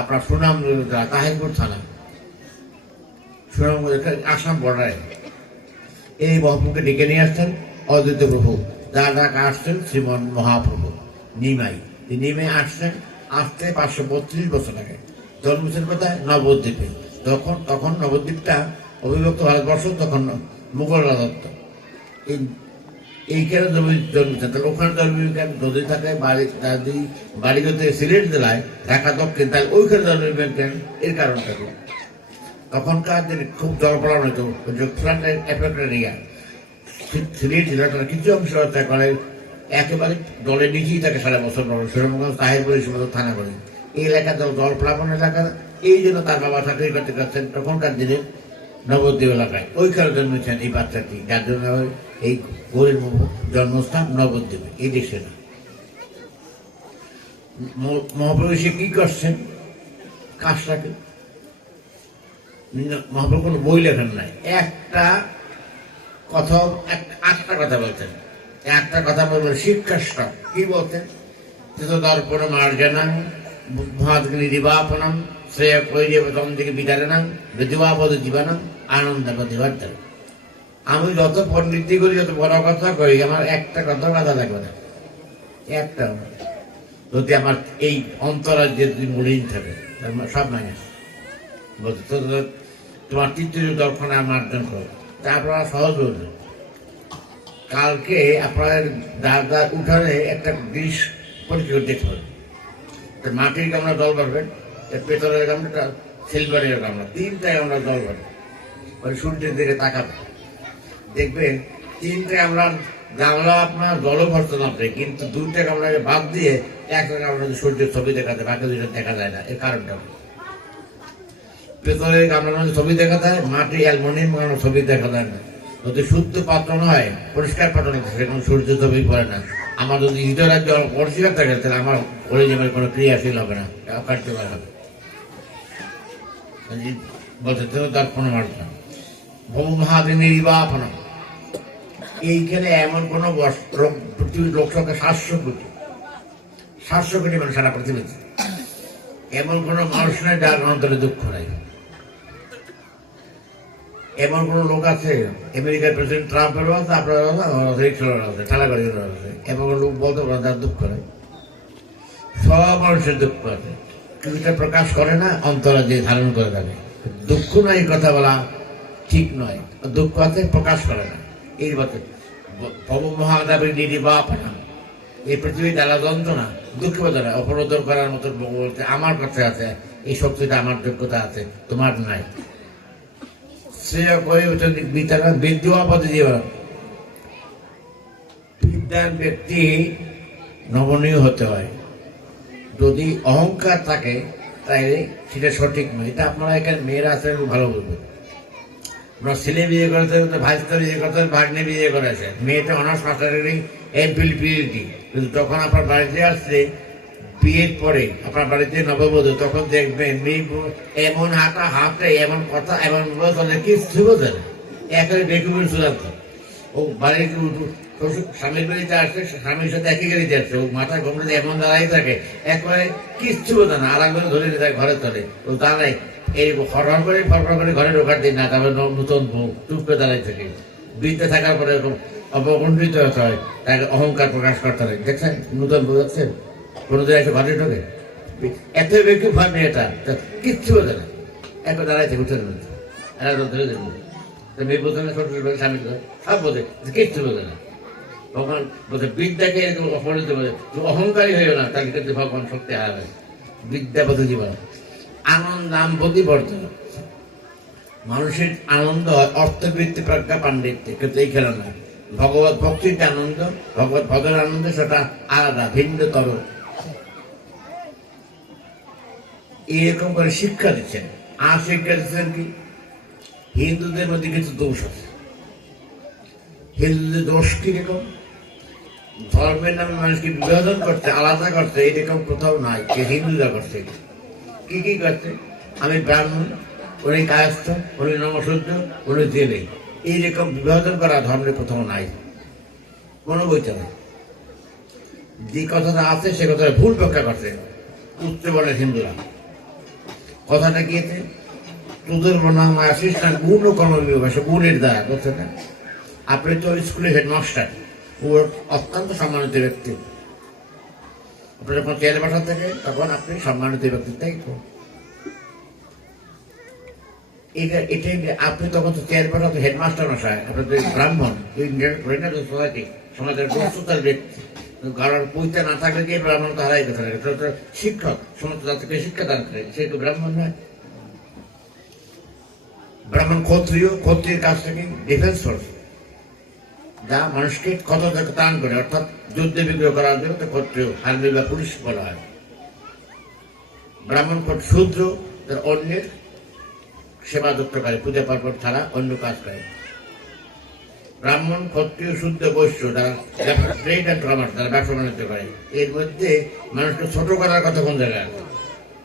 আপনার সুনাম তাহিরপুর থানা, সুনাম আসাম বর্ডারে। এই মহাপ্রভুকে ডেকে নিয়ে আসছেন অদ্বৈত প্রভু, যার ডাকা আসছেন শ্রীমন মহাপ্রভু নিমাই। নিমাই আসছেন, আসতে 532 বছর আগে। জন্মেছেন কোথায়? নবদ্বীপে। তখন নবদ্বীপটা অবিভক্ত ভারতবর্ষ, তখন মুঘল রাজত্ব। এইখানে জন্মেছেন, তাহলে ওখানে জন্মবিজ্ঞান যদি থাকে বাড়ি যদি সিলেট জেলায়, ঢাকা দক্ষিণ, তাহলে ওইখানে জন্মবিজ্ঞান কেন? এর কারণটা কি? তখনকার দিনে খুব জলপ্লাবন হতো, সিলেট জেলাটার কিছু অংশ করে একেবারে জলের নিচেই থাকে সারা বছর, সেরকম তাহিরপুর থানা করে এই এলাকা জলপ্লাবন এলাকা। এই জন্য তার বাবা চাকরি করতে করছেন তখনকার দিনে নবদ্বীপ এলাকায়, ওইখানে জন্মেছেন এই বাচ্চাটি, যার জন্য এই গৌরীর জন্মস্থান নবদ্বীপে, এই দেশে না। মহাপ্রভু সে কি করছেন? কাজটাকে মহাপ্রভু কোনো বই লেখেন নাই, একটা কথা, 8টা কথা বলতেন। একটা কথা বলবেন শিক্ষাষ্ট, কি বলতেন? দর্পণ মার্জনাং ভাদগ্নি দিবাপনম শ্রেয় কৈরিয়তম থেকে বিতারণাং বিধবাপদ জীবনম আনন্দ প্রতিবর্তন। আমি যত পণ্ডিতি করি, যত বড় কথা করি, আমার একটা কথা বাধা লাগবে না, একটা, যদি আমার এই অন্তরাজ্যে যদি মলিন থাকে, সব মানে বলতে তোমার তৃতীয় দর্পণে মার্জন করো, তারপর সহজ হলো। কালকে আপনার দাদার উঠানে একটা ডিশ পরীক্ষা দেখতে হবে, মাটির গামলা জল ভরবেন, পেতলের গামলাটা, সিলভারের গামলা, 3টায় আমরা জল ভরবেন, ওই সূর্যের দিকে তাকাবেন, দেখবেন 3টে গামলার গামলা আপনার জলও ভরতে নামবে, কিন্তু 2টা গামলাকে বাদ দিয়ে একটা গামলা সূর্যের ছবি দেখা যায়, বাকি 2টা দেখা যায় না। এর কারণটা পেতলের গামলার মধ্যে ছবি দেখা যায়, মাটি অ্যালুমিনিয়াম গামলার ছবি দেখা যায় না। যদি শুদ্ধ পাত্র নয়, পরিষ্কার পাত্র নয়, সেরকম সূর্য ছবি পড়ে না। আমার যদি হৃদয়ের জল পরিষ্কার থাকে, তাহলে আমার অরিজিনাল কোনো ক্রিয়াশীল হবে না, অকার্যকর হবে। বলতে দর্পণ মার্জন ভূ মহাদিনী নির্বাপন, এইখানে এমন কোন পৃথিবীর লোক সংখ্যা 700 কোটি মানুষ সারা পৃথিবীতে, এমন কোন মানুষ নেই যার অন্তরে দুঃখ নাই। এমন কোন লোক আছে আমেরিকার প্রেসিডেন্ট ট্রাম্পেরও আছে, আপনার আছে, ঠালাগাড়িরও আছে, এমন কোন লোক বলতে পারেন যার দুঃখ নেই? সব মানুষের দুঃখ আছে, কিছুটা প্রকাশ করে না, অন্তরে যে ধারণ করে থাকে। দুঃখ নাই কথা বলা ঠিক নয়, দুঃখ আছে প্রকাশ করে না। এই বছর ভব মহাদাবের নিধি বা পাঠান, এই পৃথিবী জ্বালা যন্ত্রণা দুঃখ বোঝা না, অপরোধন করার মতো বলতে আমার কাছে আছে, এই শক্তিটা আমার যোগ্যতা আছে, তোমার নাই। শ্রেয় করে বিদ্যা বিদ্যুয়া পদে জীবন, বিদ্যান ব্যক্তি নমনীয় হতে হয়। যদি অহংকার থাকে তাইলে সেটা সঠিক নয়। এটা আপনারা এখানে মেয়েরা আছে ভালো বলবেন। আপনার ছেলে বিয়ে করেছেন, ভাইস্তা বিয়ে করেছেন, ভাগ্নে বিয়ে করেছেন, মেয়েটা অনার্স মাস্টারি এমফিল পিএইচডি, কিন্তু তখন আপনার বাড়িতে আসছে বিয়ের পরে আপনার বাড়িতে নববধূ, তখন দেখবেন মেয়ে এমন হাতে এমন কথা এমন বলে কিছু বোঝে না, একেবারে বেকুবের চূড়ান্ত। ও বাড়িতে স্বামীর বাড়িতে আসছে, স্বামীর সাথে একই গাড়িতে আসছে, ও মাথা ঘুমড়ে এমন দাঁড়াই থাকে, একবারে কিচ্ছু বোঝে না, আর একবার ধরে নিয়ে থাকে ঘরে চলে, ও দাঁড়ায় এই ফরফর করে ঘরে ঢোকার দিন না, তারপরে নতুন বউ চুপ করে দাঁড়াই থাকে। বিদ্যা থাকার পরে এরকম অবগণ্ডিত হতে হয়, তাকে অহংকার প্রকাশ করতে হয়। দেখছেন নতুন বউ যাচ্ছেন, কোনোদিন এসে ঘরে ঢোকে, এত বেকুব হয় মেয়েটা, কিচ্ছু বোঝে না, একবার দাঁড়াইছে উঠে মধ্যে, এরা ধরে দেবেন মেয়ে বোঝে না, ছোট স্বামী সব বোঝে, কিচ্ছু বোঝে না। ভগবান বলছে বিদ্যাকে এরকম অপরিত বলে, অহংকারী হইও না, তাকে কিন্তু ভগবান শক্তি হারাবে। বিদ্যা পথে জীবন আনন্দাম প্রতিবর্তন, মানুষের আনন্দ হয় অর্থবৃত্তি প্রজ্ঞা পাণ্ডিত্যে, কিন্তু এইখানে নয়। ভগবত ভক্তির যে আনন্দ, ভগবত ভজের আনন্দ, সেটা আলাদা ভিন্নতর। এইরকম করে শিক্ষা দিচ্ছেন। আর শিক্ষা দিচ্ছেন কি, হিন্দুদের মধ্যে কিছু দোষ আছে। হিন্দুদের দোষ কিরকম, ধর্মের নামে মানুষকে বিভাজন করছে, আলাদা করছে, এরকম কোথাও নাই। হিন্দুরা করছে কি কি করছে, আমি ব্রাহ্মণ, উনি কায়স্থ, উনি নমশূদ্র, উনি জেলে, এইরকম বিভাজন করা ধর্মের কোথাও নাই, কোনো বইতে নাই। যে কথাটা আছে সে কথাটা ভুল ব্যাখ্যা করছে উচ্চ বর্ণের হিন্দুরা। কথাটা গিয়েছে তোদের বনাম আসিস না গুণ ও কর্মবিভাগ, গুণের দ্বারা করছে না। আপনি তো স্কুলে হেডমাস্টার, ও অত্যন্ত সম্মানিত ব্যক্তি, আপনি যখন চেয়ার বাসা থেকে তখন আপনি সম্মানিত ব্যক্তি, তাই তো এটাই আপনি তখন তো চেয়ার বাসা, হেডমাস্টার মশাই, আপনি তো ব্রাহ্মণ, সোসাইটি সমাজের বস্তুতার ব্যক্তি, কারণ পৈতা না থাকলে কি ব্রাহ্মণ তো হারাই কথা লাগে। শিক্ষক সমস্ত জাতিকে শিক্ষা দান করে, সে তো ব্রাহ্মণ নয়। ব্রাহ্মণ ক্ষত্রিয়, ক্ষত্রিয়ের কাছ থেকে ডিফেন্স ফোর্স, যা মানুষকে কত দান করে, অর্থাৎ যুদ্ধে বিগ্রহ করার জন্য তো ক্ষত্রিয় আর্মি বা পুলিশ বলা হয়। ব্রাহ্মণ শূদ্র অন্যের সেবা যুক্ত করে, পূজা পার্বণ ছাড়া অন্য কাজ করে। ব্রাহ্মণ, ক্ষত্রিয়, শুদ্ধ, বৈশ্য যারা ট্রেড অ্যান্ড কমার্স, যারা ব্যবসা বাণিজ্য করে, এর মধ্যে মানুষকে ছোট করার কথা কোন জায়গায়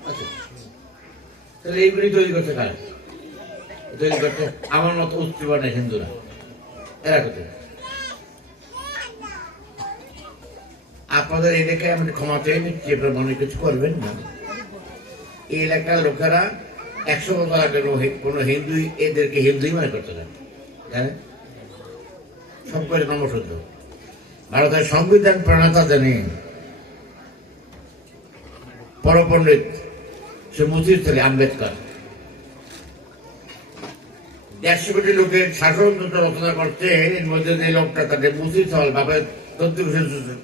আছে? তাহলে এইগুলি তৈরি করতে কাজ, তৈরি করতে আমার মতো উচ্চ বর্ণের হিন্দুরা, এরা করতে। আপনাদের এলাকায় আমি ক্ষমা চেয়ে নিচ্ছি, আপনার মনে কিছু করবেন না। এই এলাকার লোকেরা 100 বছর আগে কোনো হিন্দুই এদেরকে হিন্দুই মনে করতে না, জানেন? সব করে নমশূদ্র। ভারতের সংবিধান প্রণেতা জানেন পরপণ্ডিত সে মুজির ছেলে আম্বেদকর, 150 কোটি লোকের শাসনতন্ত্র রচনা করছে। এর মধ্যে যে লোকটা তাদের মুজির হল বাপের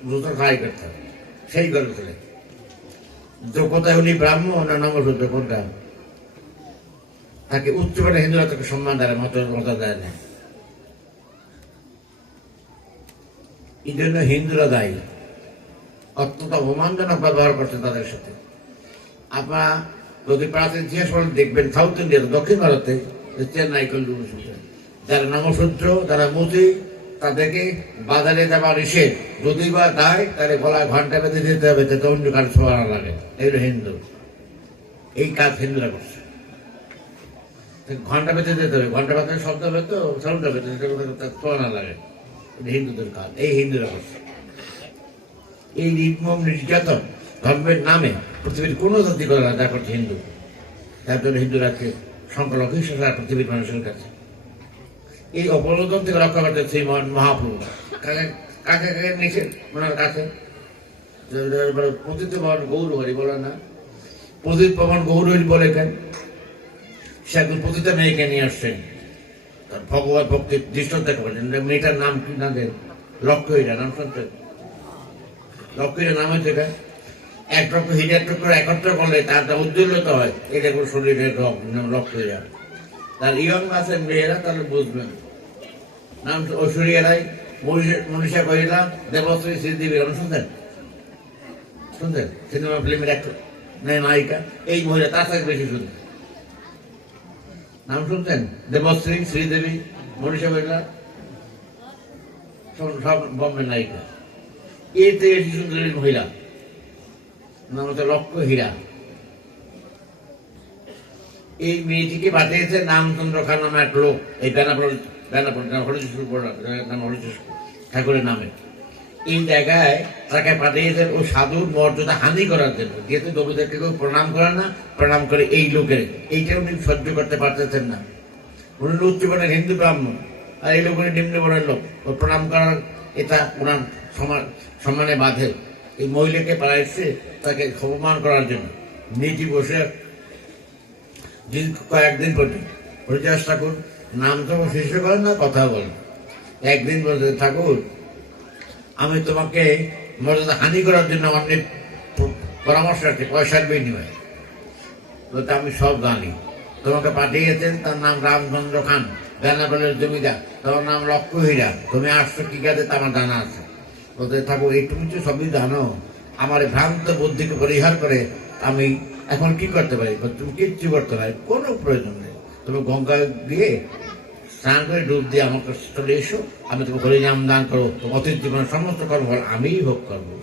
দ্রুত খাই করতে, সেই করেছিলেন। যোগ্যতায় উনি ব্রাহ্মণ না নমশূদ্র কোনটা? তাকে উচ্চমানে হিন্দুরা তাকে সম্মান দেয়, মত দেয় না। এই জন্য হিন্দুরা দায়ী, অত্যন্ত অপমানজনক ব্যবহার করছে তাদের সাথে। আপনারা যদি প্রাচীন ইতিহাস দেখবেন, সাউথ ইন্ডিয়াতে, দক্ষিণ ভারতে, চেন্নাই, যারা নমশূদ্র, যারা মুজি, তাদেরকে বাজারে যাওয়া নিষেধ, যদি বা দেয় তাহলে গলায় ঘন্টা বেঁধে যেতে হবে, যাতে অন্য কাজ ছোঁয়া না লাগে। এগুলো হিন্দু, এই কাজ হিন্দুরা করছে। ঘন্টা বেঁধে যেতে হবে, ঘন্টা বেঁধে শব্দ হবে তো, সাউন্ড হবে, ছোঁয়া না লাগে। হিন্দুদের কাজ, এই হিন্দুরা করছে। এই নির্মম নির্যাতন ধর্মের নামে পৃথিবীর কোনো জাতি করে না, যা করছে হিন্দু। তার জন্য হিন্দুরাকে সংখ্যালঘু হিসেবে পৃথিবীর মানুষের কাছে এই অপরাধন থেকে রক্ষা করতে শ্রীমান মহাপ্রভু কাকে কাকে কাকে নিয়েছেন ওনার কাছে? পতিত পাবন গৌরহরি বলে না, পতিত পাবন গৌরহরি বলে কেন? সে একজন পতিত মেয়েকে নিয়ে আসছেন, ভগবত ভক্তির দৃষ্টান্ত দেখতে পাচ্ছেন। মেয়েটার নাম কি না দেন? লক্ষ্মীরা নাম শুনতেন? লক্ষ্মীরা নাম হয়েছে কেন? এক টুকরো হীরার টুকরো একত্র করলে তার যা উজ্জ্বলতা হয়, এটা কোনো শরীরের রং, নাম লক্ষ্মীরা। তার ইয়ং আছে মেয়েরা তাহলে বুঝবেন। নাম ঐশ্বরিয়া রায়, মনীষা কহিলা, দেবশ্রী শ্রীদেবী, শুনতেন? শুনতেন? সিনেমা ফিল্মের একটা নায়িকা, এই মহিলা তার থেকে বেশি শুনতেন। নাম শুনতেন? দেবশ্রী, শ্রীদেবী, মনীষা কহিলা, সব বম্বে নায়িকা। এর থেকে বেশি সুন্দরী মহিলা নাম হচ্ছে লক্ষ্য হীরা। এই মেয়েটিকে পাঠিয়েছে নামচন্দ্র খান নামে এক লোক, এই বেনাপোল ঠাকুরের নামে। এই জায়গায় তাকে পাঠিয়েছেন ও সাধুর মর্যাদা হানি করার জন্য। যেহেতু দেবীদেরকে কেউ প্রণাম করে না, প্রণাম করে এই লোকের, এইটা উনি সহ্য করতে পারতেছেন না। উনি উচ্চবর্ণের হিন্দু ব্রাহ্মণ, আর এই লোক উনি নিম্নবর্ণের লোক, ও প্রণাম করার এটা ওনার সমানে বাধে। এই মহিলাকে পাঠাইছে তাকে অপমান করার জন্য। নিজে বসে কয়েকদিন পর্যন্ত হরিদাস ঠাকুর নাম তো শিষ্য করেন না, কথা বলেন। একদিন বলতে, ঠাকুর আমি তোমাকে মর্যাদা হানি করার জন্য অনেক পরামর্শ আছে, পয়সার বিনিময়ে। বলতে আমি সব জানি। তোমাকে পাঠিয়েছেন, তার নাম রামচন্দ্র খান, বেনাপোলের জমিদার, তোমার নাম লক্ষ্য হীরা, তুমি আসছো কি কাজে তা আমার জানা আছে। বলতে, ঠাকুর এই তুমি তো সবই জানো, আমার ভ্রান্ত বুদ্ধিকে পরিহার করে আমি এখন কি করতে পারি? তুমি কিচ্ছু করতে পারি, কোনো প্রয়োজন নেই। তুমি গঙ্গায় গিয়ে স্নান করে ডুব দিয়ে আমার কাছে চলে এসো, আমি তোমাকে হরিনাম দান করবো, তোমার অতীত জীবনের সমস্ত কর্ম আমিই ভোগ করবো।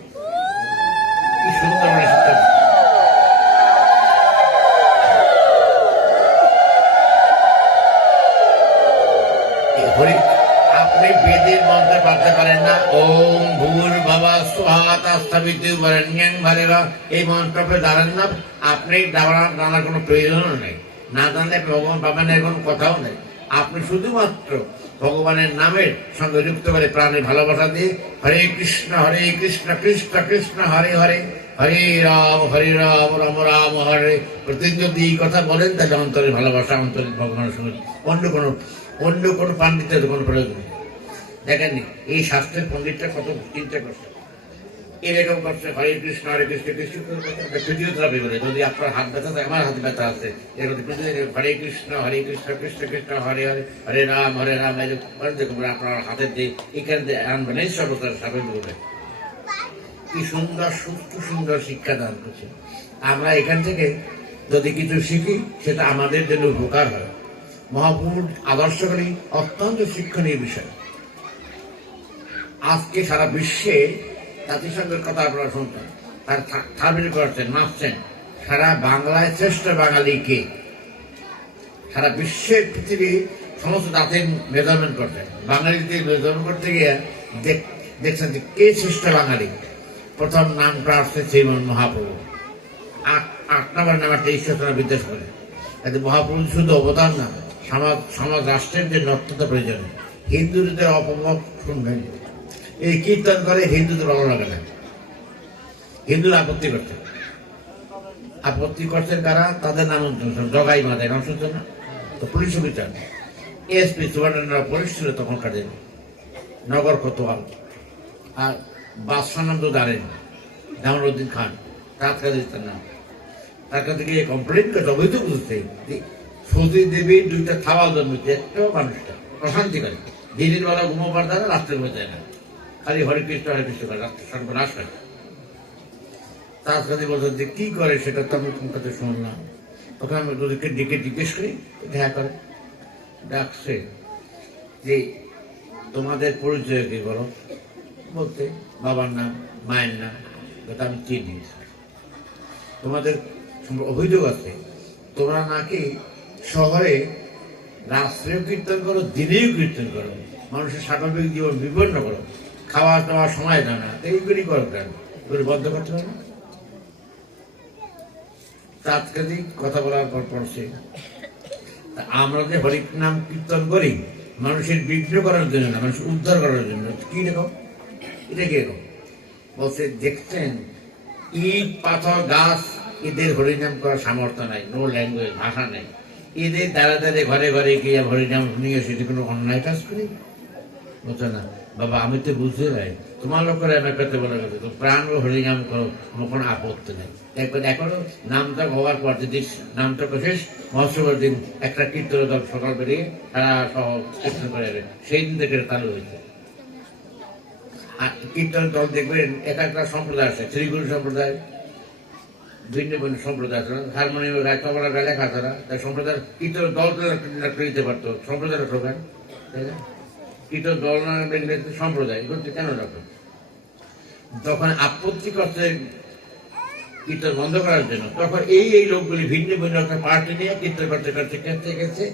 কি সুন্দর শিক্ষা! আপনি বেদের মন্ত্র পড়তে পারেন না, ওম ভূর বাবা স্বাহাতাস্তাবিতু বরেণ্যং ভারেবা, এই মন্ত্রকে জানেন না, আপনি জানার কোনো প্রয়োজনও নেই। না জানলে ভগবান পাবেনের কোনো কথাও নেই। আপনি শুধুমাত্র ভগবানের নামের সঙ্গে যুক্ত করে প্রাণের ভালোবাসা দিয়ে হরে কৃষ্ণ কৃষ্ণ কৃষ্ণ হরে হরে, হরে রাম রাম রাম হরে, প্রতিদিন যদি এই কথা বলেন তাহলে অন্তরের ভালোবাসা, অন্তরের ভগবানের সঙ্গে অন্য কোনো পাণ্ডিত্যের কোনো প্রয়োজন নেই। দেখেননি এই শাস্ত্রের পণ্ডিতটা কত চিন্তা করছে, এরকম করছে হরে কৃষ্ণ কৃষ্ণ ফিজিওথেরাপি বলে। যদি আপনার হাত ব্যথা থাকে, আমার হাত ব্যথা আছে, এরকম হরে কৃষ্ণ কৃষ্ণ কৃষ্ণ হরে হরে, হরে রাম দেখুন আপনার হাতের যে এখানে আনবেন এই সর্বতার সাবেক বলবে। কি সুন্দর সুন্দর শিক্ষা দান করছে। আমরা এখান থেকে যদি কিছু শিখি সেটা আমাদের জন্য উপকার হয়। মহাপুরুষ আদর্শগুলি অত্যন্ত শিক্ষণীয় বিষয়। আজকে সারা বিশ্বে জাতিসংঘের কথা আপনারা শুনতেন, তার সার্ভে করছেন, মাপছেন সারা বাংলায় শ্রেষ্ঠ বাঙালি কে। সারা বিশ্বের পৃথিবী সমস্ত জাতির মেজারমেন্ট করছেন, বাঙালিদের মেজারমেন্ট করতে গিয়ে দেখছেন যে কে শ্রেষ্ঠ বাঙালি। প্রথম নামটা আসছে শ্রীমন মহাপ্রভু, 8 নম্বর নাম একটা ঈশ্বর বিদ্বেষ করে। মহাপ্রভু শুধু অবদান না, সমাজ রাষ্ট্রের জন্য অত্যন্ত প্রয়োজন। হিন্দুদের অপভোগ শুনবেন, এই কীর্তন করে হিন্দুদের ভালো লাগে না, হিন্দুরা আপত্তি করছেন কারা? তাদের নাম জগাই মাথায় নাম শুনছেন না তো? পুলিশ অফিসার এসপি সুবর্ণেন্দ্র পুলিশ ছিল তখনকার দিন, নগর কোতোয়াল, আর বাদশানন্দ দাঁড়েন, জামালউদ্দিন খান, তার কাছে গিয়ে কমপ্লেন করছে, অভিযোগ বুঝতে সতী দেবীর 2টা থাওয়াল জন্মেছে, একটাও মানুষটা অশান্তি করে, দিনের বেলা ঘুমো পারত না, রাত্রে ঘুমে যায় না, খালি হরে কৃষ্ণ করে রাত্রে সর্বনাশ করে। তার কাছে বলছেন যে কি করে সেটা তো আমি তোমার কাছে শুনলাম। তখন আমি ওদেরকে ডেকে জিজ্ঞেস করি, দেখা করে ডাকছে যে তোমাদের পরিচয় কি বলো? বলতে বাবার নাম, মায়ের নাম, এটা আমি চিনি। তোমাদের অভিযোগ আছে তোমরা নাকি শহরে রাত্রেও কীর্তন করো, দিনেও কীর্তন করো, মানুষের স্বাভাবিক জীবন বিপন্ন করো, খাওয়া দাওয়ার সময় দেয় না, এইগুলি করো কেন? এগুলি বন্ধ করতে পারে না? তাৎকালিক কথা বলার পর পড়ছে আমরা যে হরি নাম কীর্তন করি মানুষের বিঘ্ন করার জন্য না, মানুষ উদ্ধার করার জন্য। কি রকম? এটা কিরকম বলছে, দেখছেন ইট পাথর গাছ, এদের হরিনাম করার সামর্থ্য নাই, নো ল্যাঙ্গুয়েজ, ভাষা নেই। এদের দ্বারা দ্বারে ঘরে ঘরে গিয়ে হরিনাম নিয়ে সেটি কোনো অন্যায় কাজ করি? বলছে না বাবা, আমি তো বুঝতে যাই, তোমার লোক করে আমি করতে বলে গেছে, তো প্রাণ হরিনাম করো, আমার কোনো আপত্তি নেই। একবার এখনো নামটা হওয়ার পর যদি নামটা শেষ মহোৎসবের দিন একটা কীর্তন দল সকাল বেরিয়ে তারা সহ কীর্তন করে সেই দিন থেকে চালু হয়েছে। আর কীর্তন দল দেখবেন এক একটা সম্প্রদায় আছে, শ্রীগুরু সম্প্রদায়, ভিন্ন ভিন্ন সম্প্রদায় আছে, হারমোনিয়াম গায়ে তবলা গায়ে লেখা তারা, তাই সম্প্রদায়ের কীর্তন দল দিতে পারতো, সম্প্রদায়ের ঠোকেন, তাই না? কীর্তন দল না দেখলে সম্প্রদায় করতে কেন রাখো? তখন আপত্তি করতে কীর্তন বন্ধ করার জন্য তখন এই লোকগুলি ভিন্ন ভিন্ন একটা পার্টি নিয়ে কীর্তন করতে করতে করতে গেছে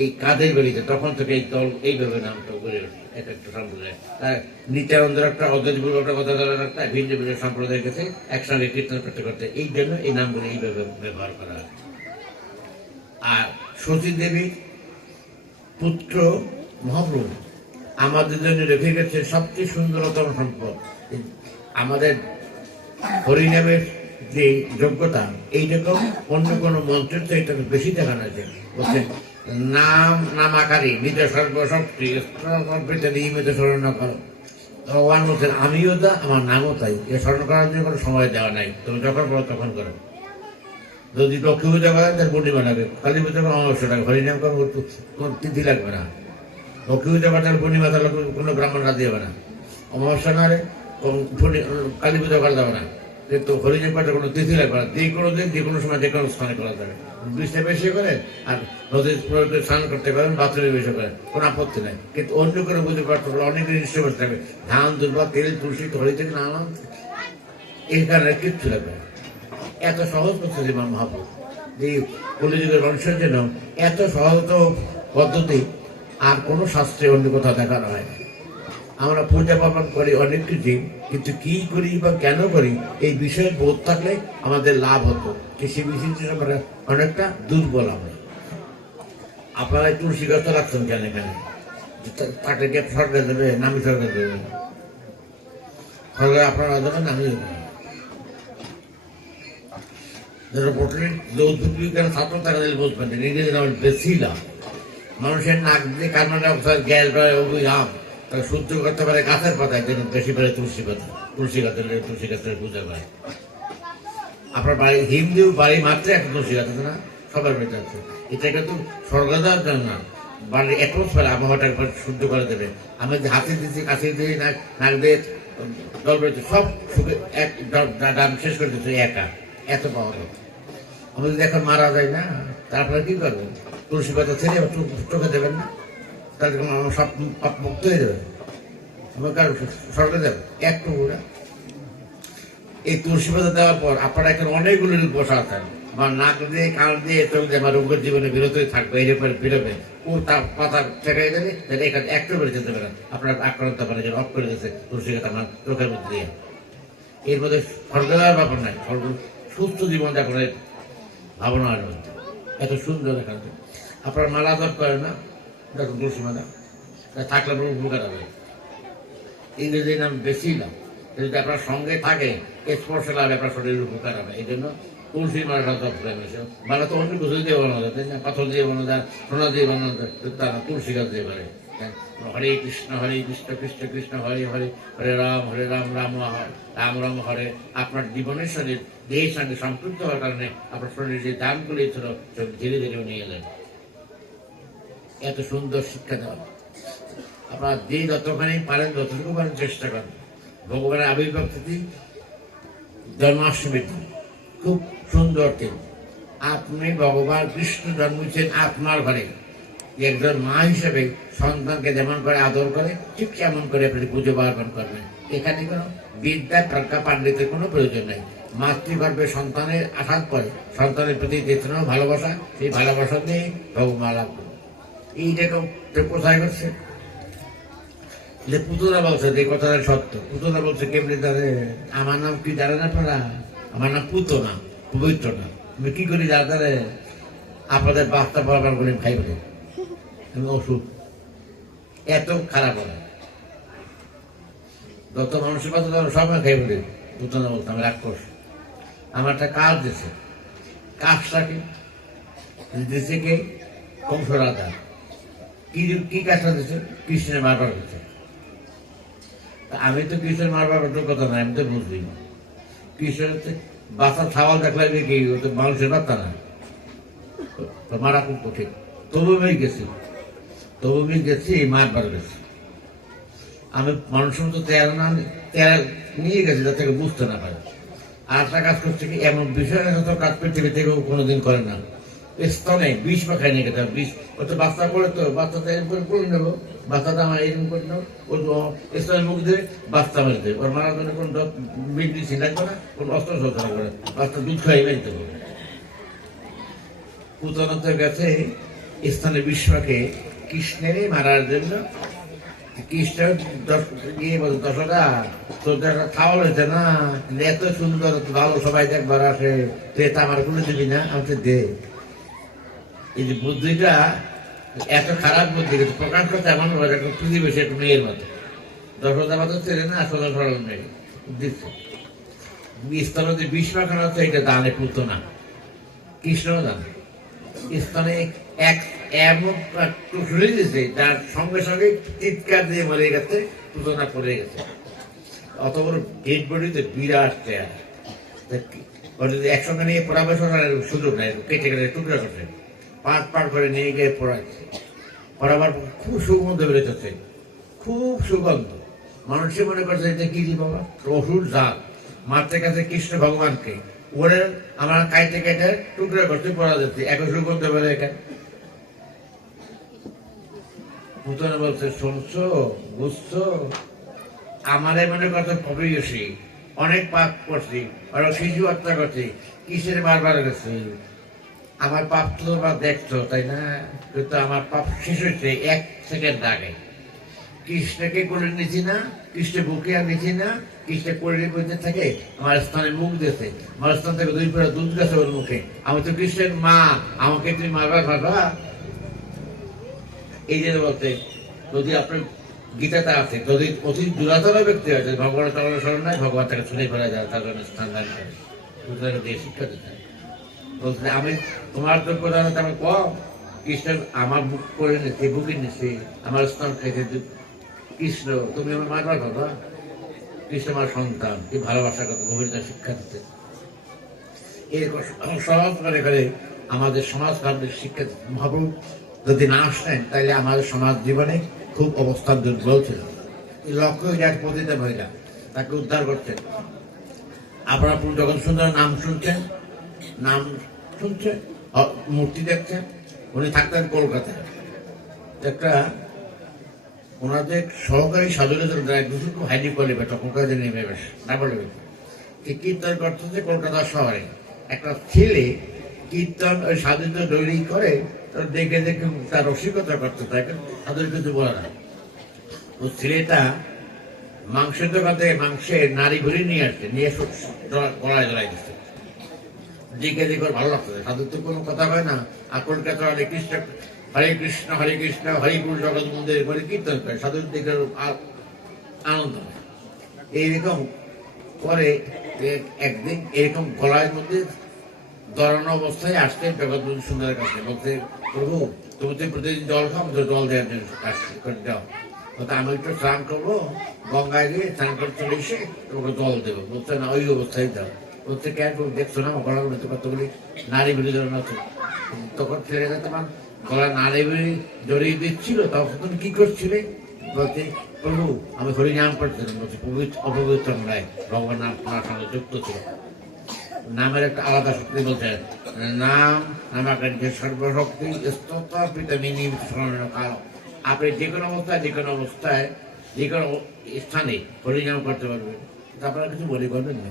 এই কাদের বেরিয়েছে। তখন থেকে এই দল এইভাবে নামটা গড়ে ওঠে, এক একটা সম্প্রদায়। তার নিত্যানন্দের একটা, অদ্বৈতগুলো একটা, কথা একটা, ভিন্ন ভিন্ন সম্প্রদায়ের কাছে একসঙ্গে কীর্তন করতে করতে এই জন্য এই নামগুলি এইভাবে ব্যবহার করা হয়। আর সতী দেবী পুত্র মহাপ্রভু আমাদের জন্য রেখে গেছে সবচেয়ে সুন্দরতম সম্পদ। আমাদের হরিনামের যে যোগ্যতা এইরকম অন্য কোনো মন্ত্রের তো এটা বেশি দেখানো হয়েছে। বলছেন নাম আকারে নিজ সর্বশক্তি নিয়মিত স্মরণ করো। ভগবান বলছেন আমিও তা, আমার নামও তাই, এ স্মরণ করার জন্য কোনো সময় দেওয়া নাই, তুমি যখন করো তখন করো। যদি লক্ষ্মী পূজা করেন তার পূর্ণিমা লাগে, কালী পুজো করে অমাবস্যা লাগে, হরিনাম করো কোনো তিথি লাগবে না। লক্ষ্মী পূজা করে তার পূর্ণিমা তাহলে কোনো ব্রাহ্মণ রাজি হবে না, অমাবস্যা না হলে কালী পুজো করা যাবে না, কিন্তু হরিনাম করতে কোনো তিথি লাগবে না। যে কোনো দিন যে কোনো সময় যে কোনো স্থানে করা যাবে। বৃষ্টি বেশি করেন আর নদীর স্নান করতে পারেন, বাথরুমে বেশি করেন, কোনো আপত্তি নাই। কিন্তু অন্য কোনো পুজো করতে হলে অনেক ইনস্ট্রুমেন্ট থাকবে, ধান দুর্বা তেল তুলসী হরি থেকে নানান, এই কারণে কিচ্ছু লাগবে না। এত সহজ করছে যে মহাপ্রভু, যে কলিযুগের মানুষের জন্য এত সহজ পদ্ধতি আর কোনো শাস্ত্রে অন্য কোথাও দেখানো হয় না। আমরা পূজা পালন করি অনেক কিছু, কিন্তু কি করি বা কেন করি এই বিষয়ে বোধ থাকলে আমাদের লাভ হতো। কৃষি বিষয় আমরা অনেকটা দুর্বল। আমরা আপনারা তুলসী গাছ রাখছেন কেন? এখানে তাকে কে সরকার দেবে? নামি সরকার দেবে? সরকার আপনারা দেবেন, আমি ছাত্র তারা বুঝবেন নিজেদের বেশি লাভ। মানুষের নাক দিয়ে কার্বন ডাইঅক্সাইড গ্যাস হয় অভিরাম, তারা সহ্য করতে পারে গাছের পাতায়, যেন বেশি পারে তুলসী পাতা, তুলসী গাছের পূজা করে। আপনার বাড়ি হিন্দু বাড়ি মাত্র একটা তুলসী গাছ আছে না, সবার বাড়িতে আছে। এটা কিন্তু স্বর্গ দেওয়ার জন্য না, বাড়ির অ্যাটমসফিয়ার আবহাওয়াটা শুদ্ধ করে দেবে। আমি হাতে দিচ্ছি, কাছে দিয়ে নাক দিয়ে জল বেরোচ্ছে, সব সুখে এক ডান শেষ করে দিচ্ছে একা, এত পাওয়া যাবে। আমি যদি এখন মারা যায় না, তারপরে কি করবেন? তুলসী পাতা ছেড়ে চোখে দেবেন না, তাহলে আমার সব পাপ মুক্ত হয়ে যাবে। আমার কারণ স্বর্গে যাবে একটু না। এই তুলসী পাতা দেওয়ার পর আপনারা এখন অনেকগুলো বসা আছেন, আমার নাক দিয়ে কান দিয়ে চোখ দিয়ে আমার রোগের জীবনে বিরতই থাকবে, এর পরে বেরোবে। ও তার পাতা ঠেকাই দেবে, তাহলে এখানে একটু বেড়ে যেতে পারে, আপনার আক্রান্ত পারে যেন অফ করে দিয়েছে তুলসী পাতা আমার চোখের মধ্যে দিয়ে। এর মধ্যে স্বর্গ দেওয়ার ব্যাপার নাই, স্বর্গ সুস্থ জীবন যাপনের ভাবনার মধ্যে এত সুন্দর এখান থেকে। আপনার মালা জপ করেন না, দেখুন তুলসী মালা থাকলে উপকার হবে। ইংরেজির নাম বেশি লাভ, যদি আপনার সঙ্গে থাকে স্পর্শ লাভ আপনার শরীরের উপকার হবে। এই জন্য তুলসী মালাটা জপ করেন। মালা তো অন্য কিছু দিয়ে বানানো যায়, তাই না? পাথর দিয়ে বানানো যায়, সোনা দিয়ে বানানো যায়, তারা তুলসী গাছ দিয়ে পারে। হরে কৃষ্ণ কৃষ্ণ কৃষ্ণ হরে হরে, হরে রাম রাম রাম হরে। আপনার জীবনের সঙ্গে দেহের সঙ্গে সম্পৃক্ত হওয়ার কারণে আপনার শরীরের যে দানগুলি ছিল সব ধীরে ধীরে নিয়ে এলেন। এত সুন্দর শিক্ষা দেওয়া। আপনার যে যতখানি পারেন যতটুকু পারেন চেষ্টা করেন। ভগবানের আবির্ভাব তিথি জন্মাষ্টমীর দিন খুব সুন্দর দিন। আপনি ভগবান কৃষ্ণ জন্মেছেন আপনার ঘরে, একজন মা হিসেবে সন্তানকে যেমন করে আদর করে ঠিক তেমন করে আপনি পুজো পার্বণ করবেন। এখানে কোনো বিদ্যা টর্কা পাণ্ডিতের কোনো প্রয়োজন নেই। মাতৃগর্ভে সন্তানের আসার পরে সন্তানের প্রতি যে ভালোবাসা, সেই ভালোবাসা দিয়ে ভগবান লাভ করবে। এইরকম কোথায় করছে যে পুতুলা বলছে যে কথাটা সত্য, পুতুলা বলছে কেমনি তারে, আমার নাম কি জানেন আপনারা? আমার নাম পুতনা, পবিত্র না। আমি কি করি যারা আপনাদের বাচ্চা বরাবর করে খাই বলে ওষুধ এত খারাপ হবে, যত মানুষের বাচ্চা সবাই খাই বলে পুতনা বলতাম রাক্ষস। আমার একটা কাজ দিছে, কাজটাকে দিছে কে? কংস রাজা। কি কাজটা দিচ্ছে? কৃষ্ণের মারবার করছে। আমি তো কৃষ্ণের মারবার কথা না, আমি তো বুঝলি না। কৃষ্ণ হচ্ছে বাচ্চা ছাওয়াল দেখলে কি ও তো মানুষের বাচ্চা না, মারা খুব কঠিন। তবু আমি গেছি মারবার গেছি। আমি মানুষের মতো তেরা নিয়ে গেছি যাতে বুঝতে না পারে। আর একটা কাজ করছে কি, এমন বিষয় কাজ পৃথিবী থেকেও কোনোদিন করে না। স্তনে বিষ মাখায় নিয়ে গেছে, বিষ ও তো বাচ্চা করে, তো বাচ্চাটা এরকম করে করে নেবো, বাচ্চাটা আমার এরকম করে নেবো, ওর স্তনের মুখ দিয়ে বাচ্চা মেরে দেবে। ওর মারার জন্য কোনো মেডিসিন লাগবে না, কোনো অস্ত্র শস্ত্র লাগবে না, বাচ্চা দুধ খাইয়ে মেরে দেবো। পুতনত গেছে স্থানে বিশ্বকে কৃষ্ণেরই মারার জন্য। কৃষ্ণ গিয়ে বলছে, দশটা তোদের একটা খাওয়া হয়েছে না, এত সুন্দর ভালো সবাই দেখবার আসে, তুই এটা আমার কোনো দিবি না? আমাকে দে। এই যে বুদ্ধিটা এত খারাপ বুদ্ধি কিন্তু প্রকাশ করতে এমন প্রতিবেশী একটু মেয়ের মতো, দশটা মতো ছেলে না, আসলে সরল মেয়ে দিচ্ছে। স্তনে যে বিষ মাখানো হচ্ছে এটা দানে পুত না, কৃষ্ণ দানে স্তনে এক এমন টুকরে দিয়েছে যার সঙ্গে সঙ্গে চিৎকার দিয়ে মরে গেছে, পুতনা পড়ে গেছে। অত বড় ডেড বডিতে বিরাট চেয়ার, একসঙ্গে নিয়ে পড়াবে সুযোগ নেই, কেটে কেটে টুকরা করছে, পাট করে নিয়ে গিয়ে পড়াচ্ছে। পড়াবার খুব সুগন্ধ বেরোতেছে, খুব সুগন্ধ। মানুষে মনে করছে যে কি দি বাবা অসুর জাত, মারতে গেছে কৃষ্ণ ভগবানকে, ওরে আমার কাইতে কেটে টুকরা করতে পড়া যাচ্ছে, একই সুগন্ধ বেরো এখানে। পুতনা বলছে, শুনছো, বুঝছো, আমাদের মনে করছে প্রবেশী অনেক পাপ করছি, আর শিশু হত্যা করছি, কিসের বারবার গেছে। আমার পাপ তো তোমরা দেখছো তাই না? কিন্তু আমার পাপ শেষ হয়েছে 1 সেকেন্ড আগে। কৃষ্ণকে করে নিয়েছি না, কৃষ্ণ বুকে নিয়েছি না, কৃষ্ণ করে বলতে থাকে আমার স্থানে মুখ দিয়েছে, আমার স্থান থেকে 2 ফোঁটা দুধ গেছে ওর মুখে। আমি তো কৃষ্ণের মা, আমাকে তুমি মারবা। এই যে বলতে, যদি আপনার গীতাতে আছে, যদি অতি দুরাচার ব্যক্তি আছে, ভগবানের চরণে স্মরণ নাই, ভগবান তাকে ছুঁড়ে ফেলা যায়, তার জন্য স্থান দান করে, সুতরাং দিয়ে শিক্ষা দিতে হয়। বলছে আমি তোমার তো প্রধান আমি কম, কৃষ্ণ আমার বুক করে নিচ্ছে, বুকে নিচ্ছে, আমার স্থান খাইতে। কৃষ্ণ তুমি আমার মারবার বাবা, কৃষ্ণ আমার সন্তান, কি ভালোবাসার কথা গভীরতা শিক্ষা দিতে। এরকম সহজ করে আমাদের সমাজ ভাবের শিক্ষা মহাপ্রভু যদি না আসতেন তাহলে আমাদের সমাজ জীবনে খুব অবস্থান দুর্বল ছিল। লক্ষ্য এক পতিতা মহিলা, তাকে উদ্ধার করছেন। আপনারা যখন সুন্দর নাম শুনছেন, মূর্তি দেখছেন। উনি থাকতেন কলকাতায়, একটা ওনাদের সহকারী সাধুরা খুব হাইলি কোয়ালিফাইড, তখনকার দিনে না বলে কীর্তন করতেছে কলকাতা শহরে। একটা ছেলে কীর্তন ওই সাধুদের দৈরি করে, দেখে দেখে তার রসিকতা করতে, তাই তাদের কিছু বলে না। ও ছেলেটা মাংসের দোকান থেকে মাংসের নারী ঘুরে নিয়ে আসছে, নিয়ে গলায় জড়াই দিচ্ছে। দেখে দেখে ভালো লাগছে, তাদের তো কোনো কথা হয় না। আর কলকাতা হরে কৃষ্ণ হরে কৃষ্ণ হরিপুর জগৎ মন্দির করে কীর্তন করে, সাধুর দিকে আনন্দ হয়। এইরকম করে একদিন এরকম গলার মধ্যে দড়ানো অবস্থায় আসছে জগৎবন্ধু সুন্দরের কাছে, বলছে প্রভু তুমি তো প্রতিদিন জল খাও, জল দেওয়ার জন্য আসছি করে দাও। আমি একটু স্নান করবো, গঙ্গায় গিয়ে স্নান করে চলে এসে তোমাকে জল দেবো। বলছে না, ওই অবস্থায় দাও। বলছে কেন, দেখছো না আমার গলার মধ্যে কতগুলি নারী বেড়ে জড়ানো আছে। তখন ছেলেটা তোমার গলা নারী বেড়ে জড়িয়ে দিচ্ছিল, তখন তুমি কি করছিলে? বলছে প্রভু আমি হরিনাম করছিলাম। বলছে অপবিত্র নয়, ভগবান নাম তোমার সঙ্গে যুক্ত ছিল। নামের একটা আলাদা শক্তি বলছে, নামাকারী সর্বশক্তি স্তোত্র পিতামিনী স্মরণ কাল। আপনি যে কোনো অবস্থায় যে কোনো স্থানে হরিনাম করতে পারবেন। আপনারা কিছু বলে করবেন না।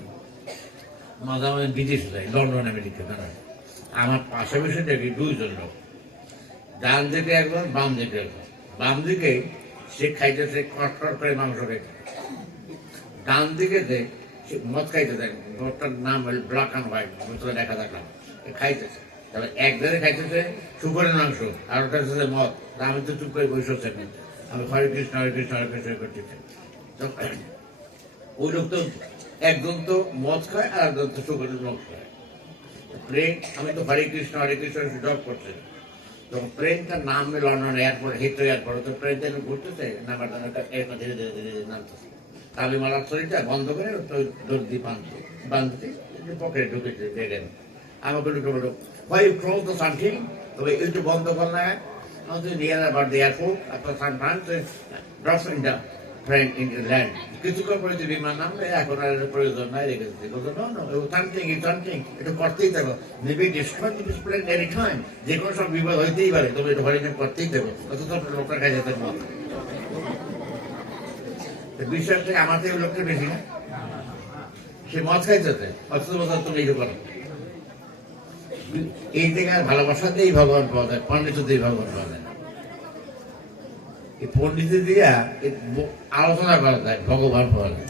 মাঝে মাঝে বিদেশে যায়, লন্ডন আমেরিকা দাঁড়ায়। আমার পাশে বসে দেখি 2 জন লোক, ডান দিকে একজন, বাম দিকে একজন। বাম দিকে সে খাইতেছে কটকট করে মাংস খাইতে, ডান দিকে যে সে মদ খাইতেছে, মদটার নাম হল ব্ল্যাক অ্যান্ড হোয়াইট, ভিতরে দেখা থাকলাম খাইতেছে। তাহলে একবারে খাইতেছে শুকরের মাংস, আর ওটা হচ্ছে মদ। আমি তো চুপ করে বসে হচ্ছে, আমি হরে কৃষ্ণ হরে কৃষ্ণ হরে কৃষ্ণ করতেছি। তো ওই লোক তো একজন তো মদ খায় আর একজন তো শুকরের মাংস খায়। প্লেন আমি তো হরে কৃষ্ণ জব করছি, তো প্লেনটার নাম লন্ডন এয়ারপোর্ট, হিথ্রো এয়ারপোর্ট। তো প্লেনটা ঘুরতেছে, নাম্বারটা ধীরে ধীরে ধীরে ধীরে নামতেছে। তালিমালার শরীরটা বন্ধ করে দৌড় দিয়ে বাঁধতে পকেটে ঢুকেছে দেখেন। আমাকে ঢুকে বললো ভাই ক্লোজ দ্য সামথিং, তবে একটু বন্ধ করলে নিয়ার অ্যাবাউট দ্য এয়ারপোর্ট আপনার drops in the friend in land. কিছুক্ষণ পরে যে বিমান নামবে, এখন আর প্রয়োজন নাই, রেখে দিচ্ছে। বলতো সামথিং এটা করতেই দেবো, maybe destroy this plane any time, যে কোনো সব বিপদ হইতেই পারে, তবে এটা হরিজন করতেই দেবো। অথচ লোকটা খাই যেতে মত বিশ্বাসটা আমাদের লোকটা বেশি না, সে মদ খাইতে অথচ বছর তুমি এইটা করো। এই জায়গায় ভালোবাসাতেই ভগবান পাওয়া যায়, পণ্ডিততেই ভগবান পাওয়া যায় না। এই পণ্ডিত দিয়া আলোচনা করা যায়, ভগবান পাওয়া যায়।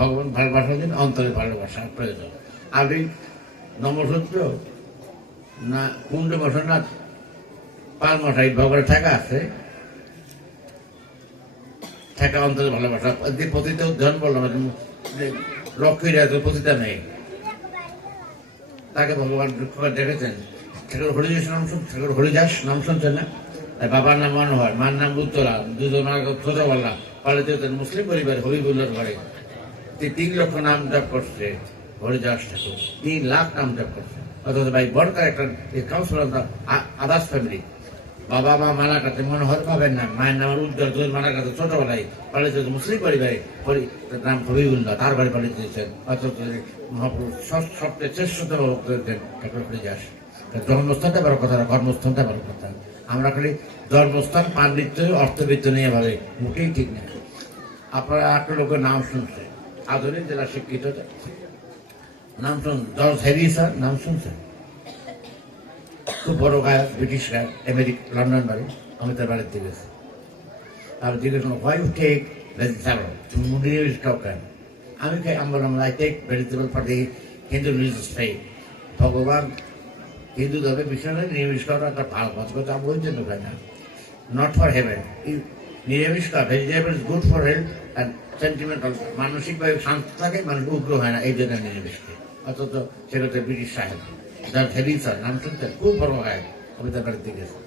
ভগবান ভালোবাসার জন্য অন্তরে ভালোবাসার প্রয়োজন। আর এই নমসূত্র না কুণ্ড মশা না পাল মশাই ভগবানের টাকা আছে, টাকা অন্তরে ভালোবাসা। পতিত উদাহরণ বললাম, লক্ষ্মীরা তো পতিতা নেই, তাকে ভগবান দেখেছেন। ঠাকুর হরিদাস নাম ঠাকুর হরিদাস নাম শুনছেন না? বাবার নাম মনোহর, মার নাম উত্তরা, দুজন ছোটবেলা পালিত হতেন মুসলিম পরিবার, হবিবুল্লার ঘরে। 3 লক্ষ নাম জপ করছে হরিদাস ঠাকুর, 3 লাখ নাম জপ করছে। অথচ ভাই বড়কার একটা কাউন্সিলর আদার্স ফ্যামিলি, বাবা মা মানা কাটে মনোহর পাবেন না, মায়ের নাম উজ্জ্বল, দুজন মানা কাটে ছোটবেলায় পালিত হতো মুসলিম পরিবারে, নাম হবিবুল্লাহ, তার বাড়ি পালিত দিয়েছেন। অথচ মহাপুরুষ সবচেয়ে শ্রেষ্ঠতম ভক্ত হতেন ঠাকুর হরিদাস। জন্মস্থানটা বড় কথা না, কর্মস্থানটা বড় কথা। আমরা খালি জন্মস্থান পাণ্ডিত্য অর্থবিত্ত নিয়ে ভাবে, মোটেই ঠিক না। আপনারা একটা লোকের নাম শুনছে, আধুনিক যারা শিক্ষিত নাম শুন, জর্জ হ্যারিসন নাম শুনছেন? খুব বড় গায়ক, ব্রিটিশ গায়ক, আমেরিকা লন্ডন বাড়ি, আমি তার বাড়িতে গেছি। আমি জিজ্ঞেস করলাম হোয়াই ইউ টেক ভেজিটেবল, তুমি নিরামিষ খাও কেন? আমি বললাম I take vegetable for the Hindu religious faith. ভগবান হিন্দু ধর্মে বিশ্বাস হয়, নিরামিষ খাওয়াটা একটা ভালো কথা, আমি ওই জন্য খাই না, নট ফর হেভেন। নিরামিষ খাওয়া vegetable is good for health and sentimental, মানসিকভাবে শান্ত থাকে, মানুষ উগ্র হয় না, এই জন্য নিরামিষ খাই। অথচ সেটা তো ব্রিটিশ সাহেব জর্জ হ্যারিসন নাম শুনতেন, খুব বড় গায়ক, আমি তার বাড়িতে গেছি।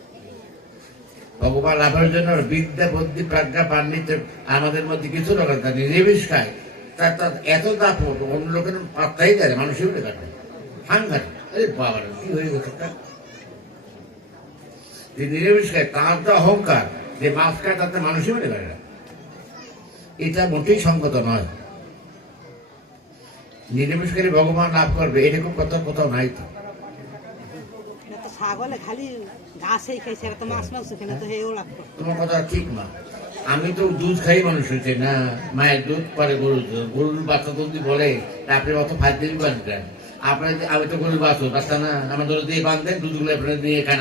ভগবান লাভের জন্য বিদ্যা বুদ্ধি প্রজ্ঞা পাণ্ডিত্য আমাদের মধ্যে কিছু লোক নিরামিষ খায়, তার এত দাপট, অন্য লোকের পাত্তাই দেয়, মানুষের উঠে কাটে সাংঘাতিক। আরে বাবা কি হয়ে গেছে, নিরামিষ খায়, তার তো অহংকার যে মাছ খায়, তাতে মানুষই মনে করে না। এটা মোটেই সঙ্গত নয়। নিরামিষ খেলে ভগবান লাভ করবে, এরকম কথা কোথাও নাই তো। তোমার কথা ঠিক না। আমি তো দুধ খাই মানুষ হয়েছে না, মায়ের দুধ পরে গরুর দুধ, গরুর বাচ্চা যদি বলে আপনি অত ফাইভ বাঁধবেন, আপনার আমি তো গরুর বাচ্চা না, আমার ধরে দিয়ে বাঁধবেন, দুধগুলো আপনার দিয়ে খান,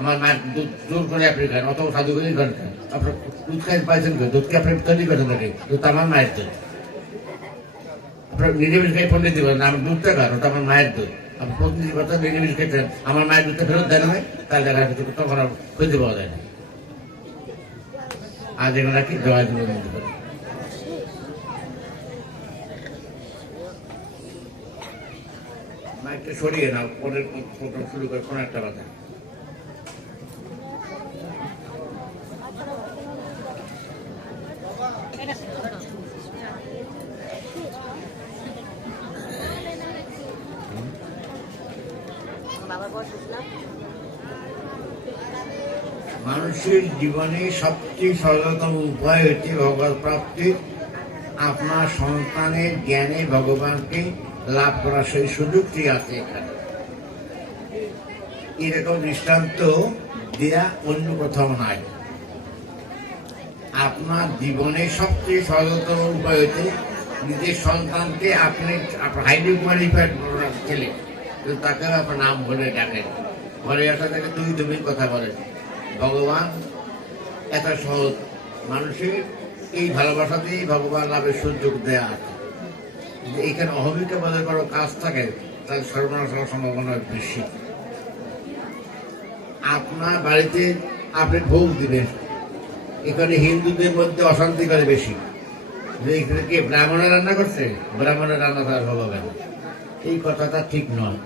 আমার মায়ের দুধ জোর করে আপনি খান, অত সাধু করেই খান। আপনার দুধ খাই পাইছেন, দুধকে আপনি তৈরি করেন নাকি? দুধ আমার মায়ের দুধ। আপনার নিরামিষ খাই পণ্ডিত দিবেন, আমি দুধটা খান, ওটা আমার মায়ের দুধ। আপনি প্রতিদিন কথা নিরামিষ খেতেন, আমার মায়ের দুধটা ফেরত দেয় না, তাহলে দেখা যাচ্ছে তখন আর খুঁজে পাওয়া যায় না। আজ এগুলো কি জয় দেবের মধ্যে করে মাইকটা সরিয়ে নাও, পরের প্রোগ্রাম শুরু করে কোনো একটা কথা। মানুষের জীবনে সবচেয়ে সরলতম উপায় হচ্ছে ভগবত প্রাপ্তির। আপনার সন্তানের জ্ঞানে ভগবানকে লাভ করার সেই সুযোগটি আছে এখানে। এরকম দৃষ্টান্ত দেয়া অন্য কোথাও নাই। আপনার জীবনে সবচেয়ে সরলতম উপায় হচ্ছে নিজের সন্তানকে আপনি হাইলি কোয়ালিফাইড ছেলে, তাকে আপনার নাম বলে ডাকেন, ঘরে আসা থেকে তুমি কথা বলেন, ভগবান এত সহজ। মানুষের এই ভালোবাসাতেই ভগবান লাভের সুযোগ দেয়া আছে। এইখানে অহমিকা বলে কোনো কাজ থাকে তার সর্বনাশ হওয়ার সম্ভাবনা বেশি। আপনার বাড়িতে আপনি ভোগ দিবেন, এখানে হিন্দুদের মধ্যে অশান্তি করে বেশি, যে এখানে কে ব্রাহ্মণে রান্না করছে, ব্রাহ্মণের রান্না তার ভালো হবে না, এই কথাটা ঠিক নয়।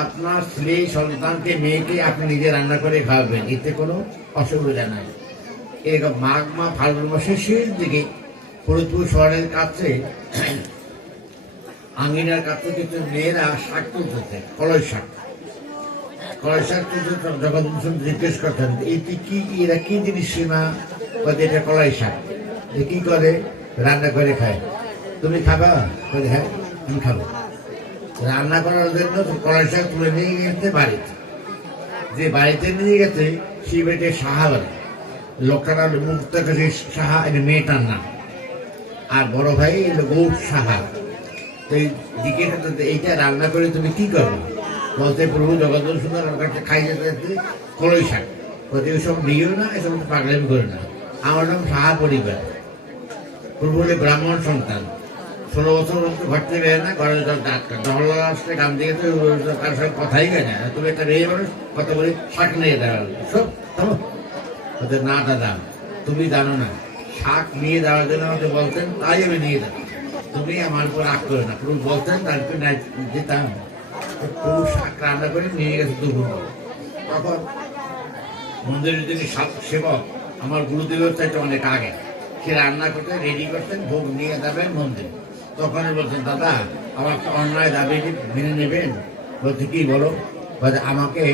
আপনার স্ত্রী সন্তানকে মেয়েকে আপনি নিজে রান্না করে খাওয়াবেন, এতে কোনো অসুবিধা নাই। এরকম মাঘ ফাল্গুন মাসের শেষ দিকে ফরিদপুর শহরের কাছে আঙ্গিনার কাছে কিছু মেয়েরা শাক তুলতেছে, কলই শাক তুলতে যখন জিজ্ঞেস করতেন এটি কি, এরা কি জিনিস সীমা, এটা কলাই শাক, কি করে রান্না করে খায়, তুমি খাবা? হ্যাঁ আমি খাবো। রান্না করার জন্য কলাই শাক তুলে নিয়ে গেছে বাড়িতে, যে বাড়িতে নিয়ে গেছে সেই বাড়িতে সাহা বলে, লোকটার মুক্ত কাছে সাহা, এটা মেয়েটার নাম, আর বড় ভাই গৌর সাহা। তো এই দিকে এইটা রান্না করে তুমি কি করবে? বলতে প্রভু জগদ্দল সুন্দর আমার কাছে খাই যেতে কলই শাক, বলতে ওইসব নিয়েও না, এসব পাগলামি করে না। আমার নাম সাহা পরিবার, প্রভু হলে ব্রাহ্মণ সন্তান, 16 বছর ঘর থেকে বের না, ঘরে দহলা আসলে গান দিয়ে তো কার সঙ্গে কথাই গায় না, তুমি একটা মেয়ে মানুষ কত বলি শাক নিয়ে দেওয়া সব ওদের না দাদা তুমি জানো না, শাক নিয়ে দেওয়ার জন্য আমাকে বলতেন, তাই আমি নিয়ে যাব, তুমি আমার উপর রাগ করে না। প্রভু বলতেন তারপরে যেতাম, প্রভু শাক রান্না করে নিয়ে গেছে দুপুর। তখন মন্দিরের যিনি সেবক আমার গুরুদেবের চাইতে অনেক আগে, সে রান্না করতে রেডি করতেন, ভোগ নিয়ে যাবেন মন্দিরে। তখন বলছেন দাদা আমার অন্যায় দাবি মেনে নেবেন? বলছে কি বলো? বলছে আমাকে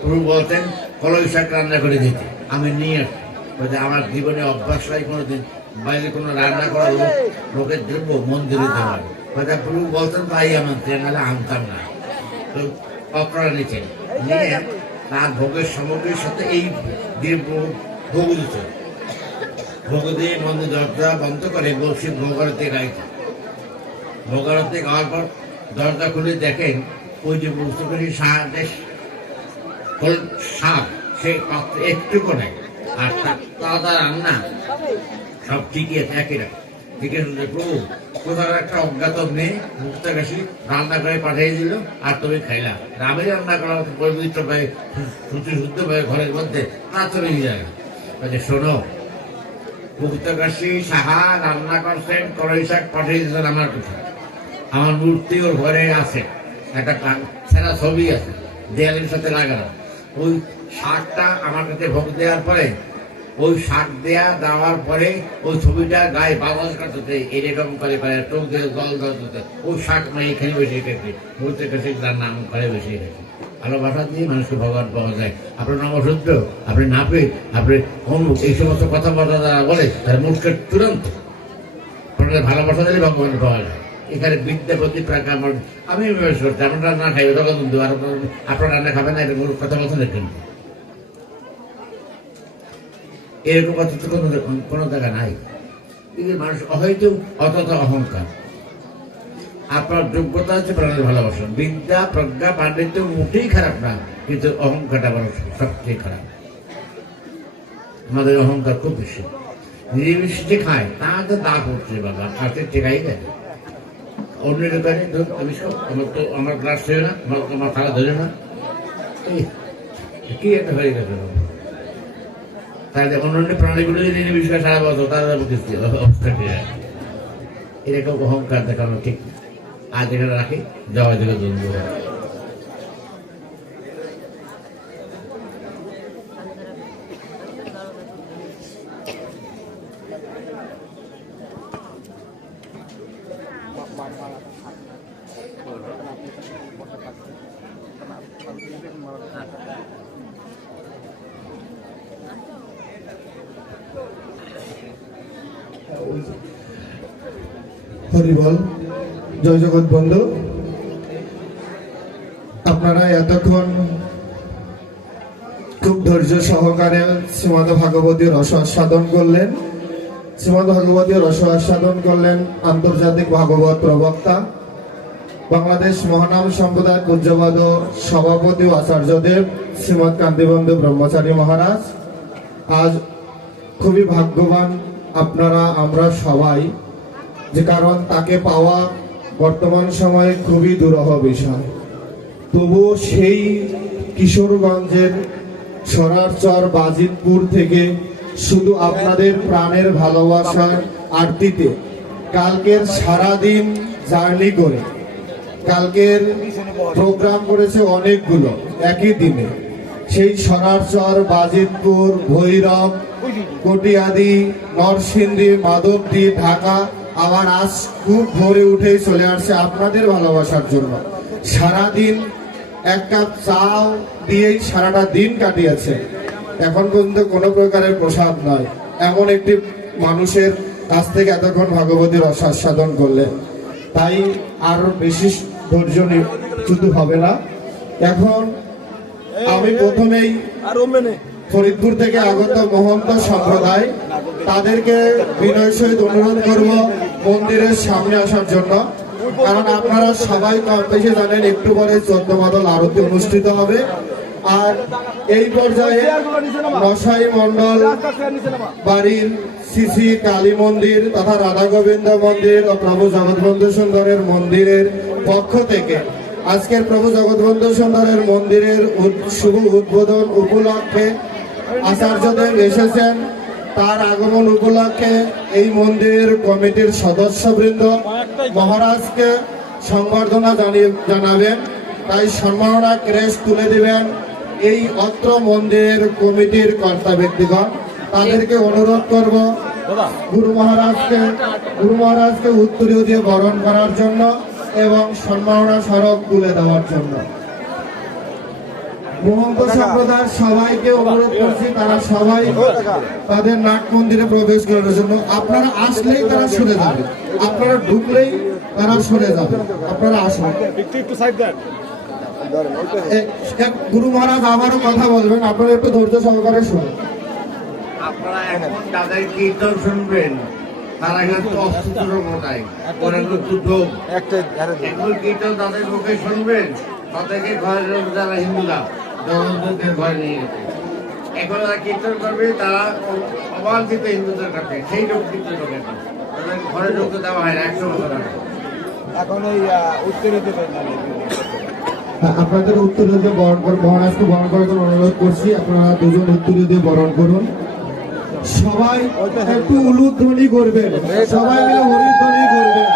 প্রভু বলতেন কলই শাক রান্না করে দিতে, আমি নিয়ে আসি। বলছে আমার জীবনে অভ্যাস হয় কোনোদিন বাইরে কোনো রান্না করা লোকের দ্রব্য মন্দিরে দেওয়ার। বলছে প্রভু বলতেন তাই আমার নাহলে আনতাম না। তো অপরা নিচে নিয়ে তার ভোগের সামগ্রীর সাথে এই ভোগ দিত, ভোগ দিয়ে মন্দির দরজা বন্ধ করে বসে ভোগারতে গাইতে। ভোগারতে গাওয়ার পর দরজা খুলে দেখেন ওই যে বুঝতে পারি শাক সেই পাত্র একটুকু নেই, আর তাজা রান্না সব ঠিকই আছে, একই রকম। ঠিক আছে প্রভু কোথাও একটা অজ্ঞাত মেয়ে মুক্তাকাশী রান্না করে পাঠিয়ে দিল, আর তুমি খাইলা। রামে রান্না করা পবিত্র ভাবে শুদ্ধ ভাবে ঘরের মধ্যে তা চলে যায়। শোনো, মুক্তাকাশী সাহা রান্না করছেন, কড়াই শাক পাঠিয়ে দিয়েছেন আমার কোথায়, আমার মূর্তি ওর ঘরে আছে, একটা সেরা ছবি আছে দেয়ালের সাথে লাগানো। ওই শাকটা আমার কাছে ভোগ দেওয়ার পরে, ওই শাক দেওয়ার পরে ওই ছবিটা গায়ে বাতাস কাটতে এরকম করে চোখ দিয়ে জল ধরতে, ওই শাক মানে এখানে বসে গেছে, মূর্তি কাছে তার নাম ঘরে বসে গেছে। ভালোবাসা দিয়ে মানুষকে ভগবান পাওয়া যায়। আপনার নমসূত্র, আপনি নাপে, আপনি অমুক, এই সমস্ত কথাবার্তা যারা বলে তার মুখকে তুরন্ত ভালোবাসা দিলে ভগবান পাওয়া যায়। এখানে বিদ্যাপতি প্রাকা আমি ব্যবহার করছি, আপনার রান্না খাইবে তখন কিন্তু আপনার রান্না খাবেন না, এটা কথা বলছেন কিন্তু এরকম কথা তো কোনো জায়গা নাই। মানুষ হয়তো অতটা অহংকার, আপনার যোগ্যতা হচ্ছে প্রাণের ভালোবাসা। বিদ্যা প্রজ্ঞা পাণ্ডিত্য মোটেই খারাপ না, কিন্তু অহংকারটা মানুষ সবচেয়ে খারাপ। আমাদের অহংকার খুব বেশি, নিরামিষ যে খায় তা তো দাগ হচ্ছে বাবা, কাছে টেকাই দেয় অন্যের দোকানে। আমি সব আমার ক্লাস ছিল না, আমার থালা ধরে না, কি একটা হয়ে গেছে। তাহলে অন্যান্য প্রাণীগুলো যদি নির্বিষ্কার সারা বছর তারা বুঝতে অবস্থা কি হয়। এরকম অহংকার দেখানো ঠিক। আজ এখানে রাখি, জয় জগৎ। হরিবল। জয় জগৎ বন্ধু, আপনারা এতক্ষণ খুব ধৈর্য সহকারে শ্রীমদ ভাগবতীর রস আস্বাদন করলেন। শ্রীমদ ভাগবতীর রস আস্বাদন করলেন আন্তর্জাতিক ভাগবত প্রবক্তা, বাংলাদেশ মহানাম সম্প্রদায় পূজ্যপাদ সভাপতি ও আচার্যদেব শ্রীমৎ কান্তিবন্ধু ব্রহ্মচারী মহারাজ। আজ খুবই ভাগ্যবান আপনারা, আমরা সবাই, যে কারণ তাকে পাওয়া বর্তমান সময়ে খুবই দুরূহ বিষয়। তবুও সেই কিশোরগঞ্জের সরারচর বাজিতপুর থেকে শুধু আপনাদের প্রাণের ভালোবাসার আরতিতে কালকের সারাদিন জার্নি করে, কালকের প্রোগ্রাম করেছে অনেকগুলো একই দিনে, সেই সরারচর, বাজিতপুর, ভৈরব, কটিয়াদি, নরসিংদী, মাধবদী, ঢাকা, আবার আজ খুব ভোরে উঠেই চলে আসছে আপনাদের ভালোবাসার জন্য। সারাদিন এক কাপ চা দিয়েই সারাটা দিন কাটিয়েছে, এখন পর্যন্ত কোনো প্রকারের প্রসাদ নয়, এমন একটি মানুষের কাছ থেকে এতক্ষণ ভগবতীর আস্বাদন করলেন। তাই আর বেশি ধৈর্য চ্যুত হবে না। এখন আমি প্রথমেই ফরিদপুর থেকে আগত মহন্ত সম্প্রদায়, তাদেরকে বিনয় সহিত অনুরোধ করব মন্দিরের সামনে আসার জন্য, কারণ আপনারা সবাই কম বেশি জানেন একটু পরে 14 মাদল আরতি অনুষ্ঠিত হবে। আর এই পর্যায়ে নশাই মন্ডল বাড়ির শ্রী কালী মন্দির তথা রাধা গোবিন্দ মন্দির ও প্রভু জগৎবন্ধু সুন্দরের মন্দিরের পক্ষ থেকে আজকের প্রভু জগৎবন্ধু সুন্দরের মন্দিরের শুভ উদ্বোধন উপলক্ষে আচার্যদেব এসেছেন। তার আগমন উপলক্ষে এই মন্দিরের কমিটির সদস্যবৃন্দ মহারাজকে সংবর্ধনা জানাবেন, তাই সম্মাননা ক্রেস্ট তুলে দিবেন এই অত্র মন্দিরের কমিটির কর্তা ব্যক্তিগণ। তাদেরকে অনুরোধ করব গুরু মহারাজকে উত্তরীয় দিয়ে বরণ করার জন্য এবং সম্মাননা স্মারক তুলে দেওয়ার জন্য। মহন্ত সম্প্রদায়ের সবাইকে অনুরোধ করছি, তারা সবাই তাদের নাট মন্দিরে প্রবেশ করার জন্য। আপনারা আসলেই তারা সরে যাবে, আপনারা ঢুকলেই তারা সরে যাবে, আপনারা আসুন। গুরু মহারাজ আবারও কথা বলবেন, আপনারা একটু ধৈর্য সহকারে শুনুন। আপনারা এখন তাদের কীর্তন শুনবেন, তারা কিন্তু অস্ত্র মোটায় ওরা কিন্তু যোগ এখন কীর্তন তাদের মুখে শুনবেন। তাদেরকে ঘরের লোক যারা হিন্দুরা জগন্নাথের ঘরে নিয়ে গেছে, এখন যারা কীর্তন করবে তারা অবাঞ্ছিত হিন্দুদের কাছে, সেই লোক কীর্তন করবে না, তাদের ঘরে ঢুকতে দেওয়া হয় না 100 বছর আগে। এখন ওই উত্তরে দেবেন আপনাদের উত্তরীয় দিয়ে মহারাজকে বরণ করার জন্য অনুরোধ করছি। আপনারা দুজন উত্তরীয় দিয়ে বরণ করুন। সবাই একটু উলুধ্বনি করবেন, সবাই মিলে হরিধ্বনি করবেন।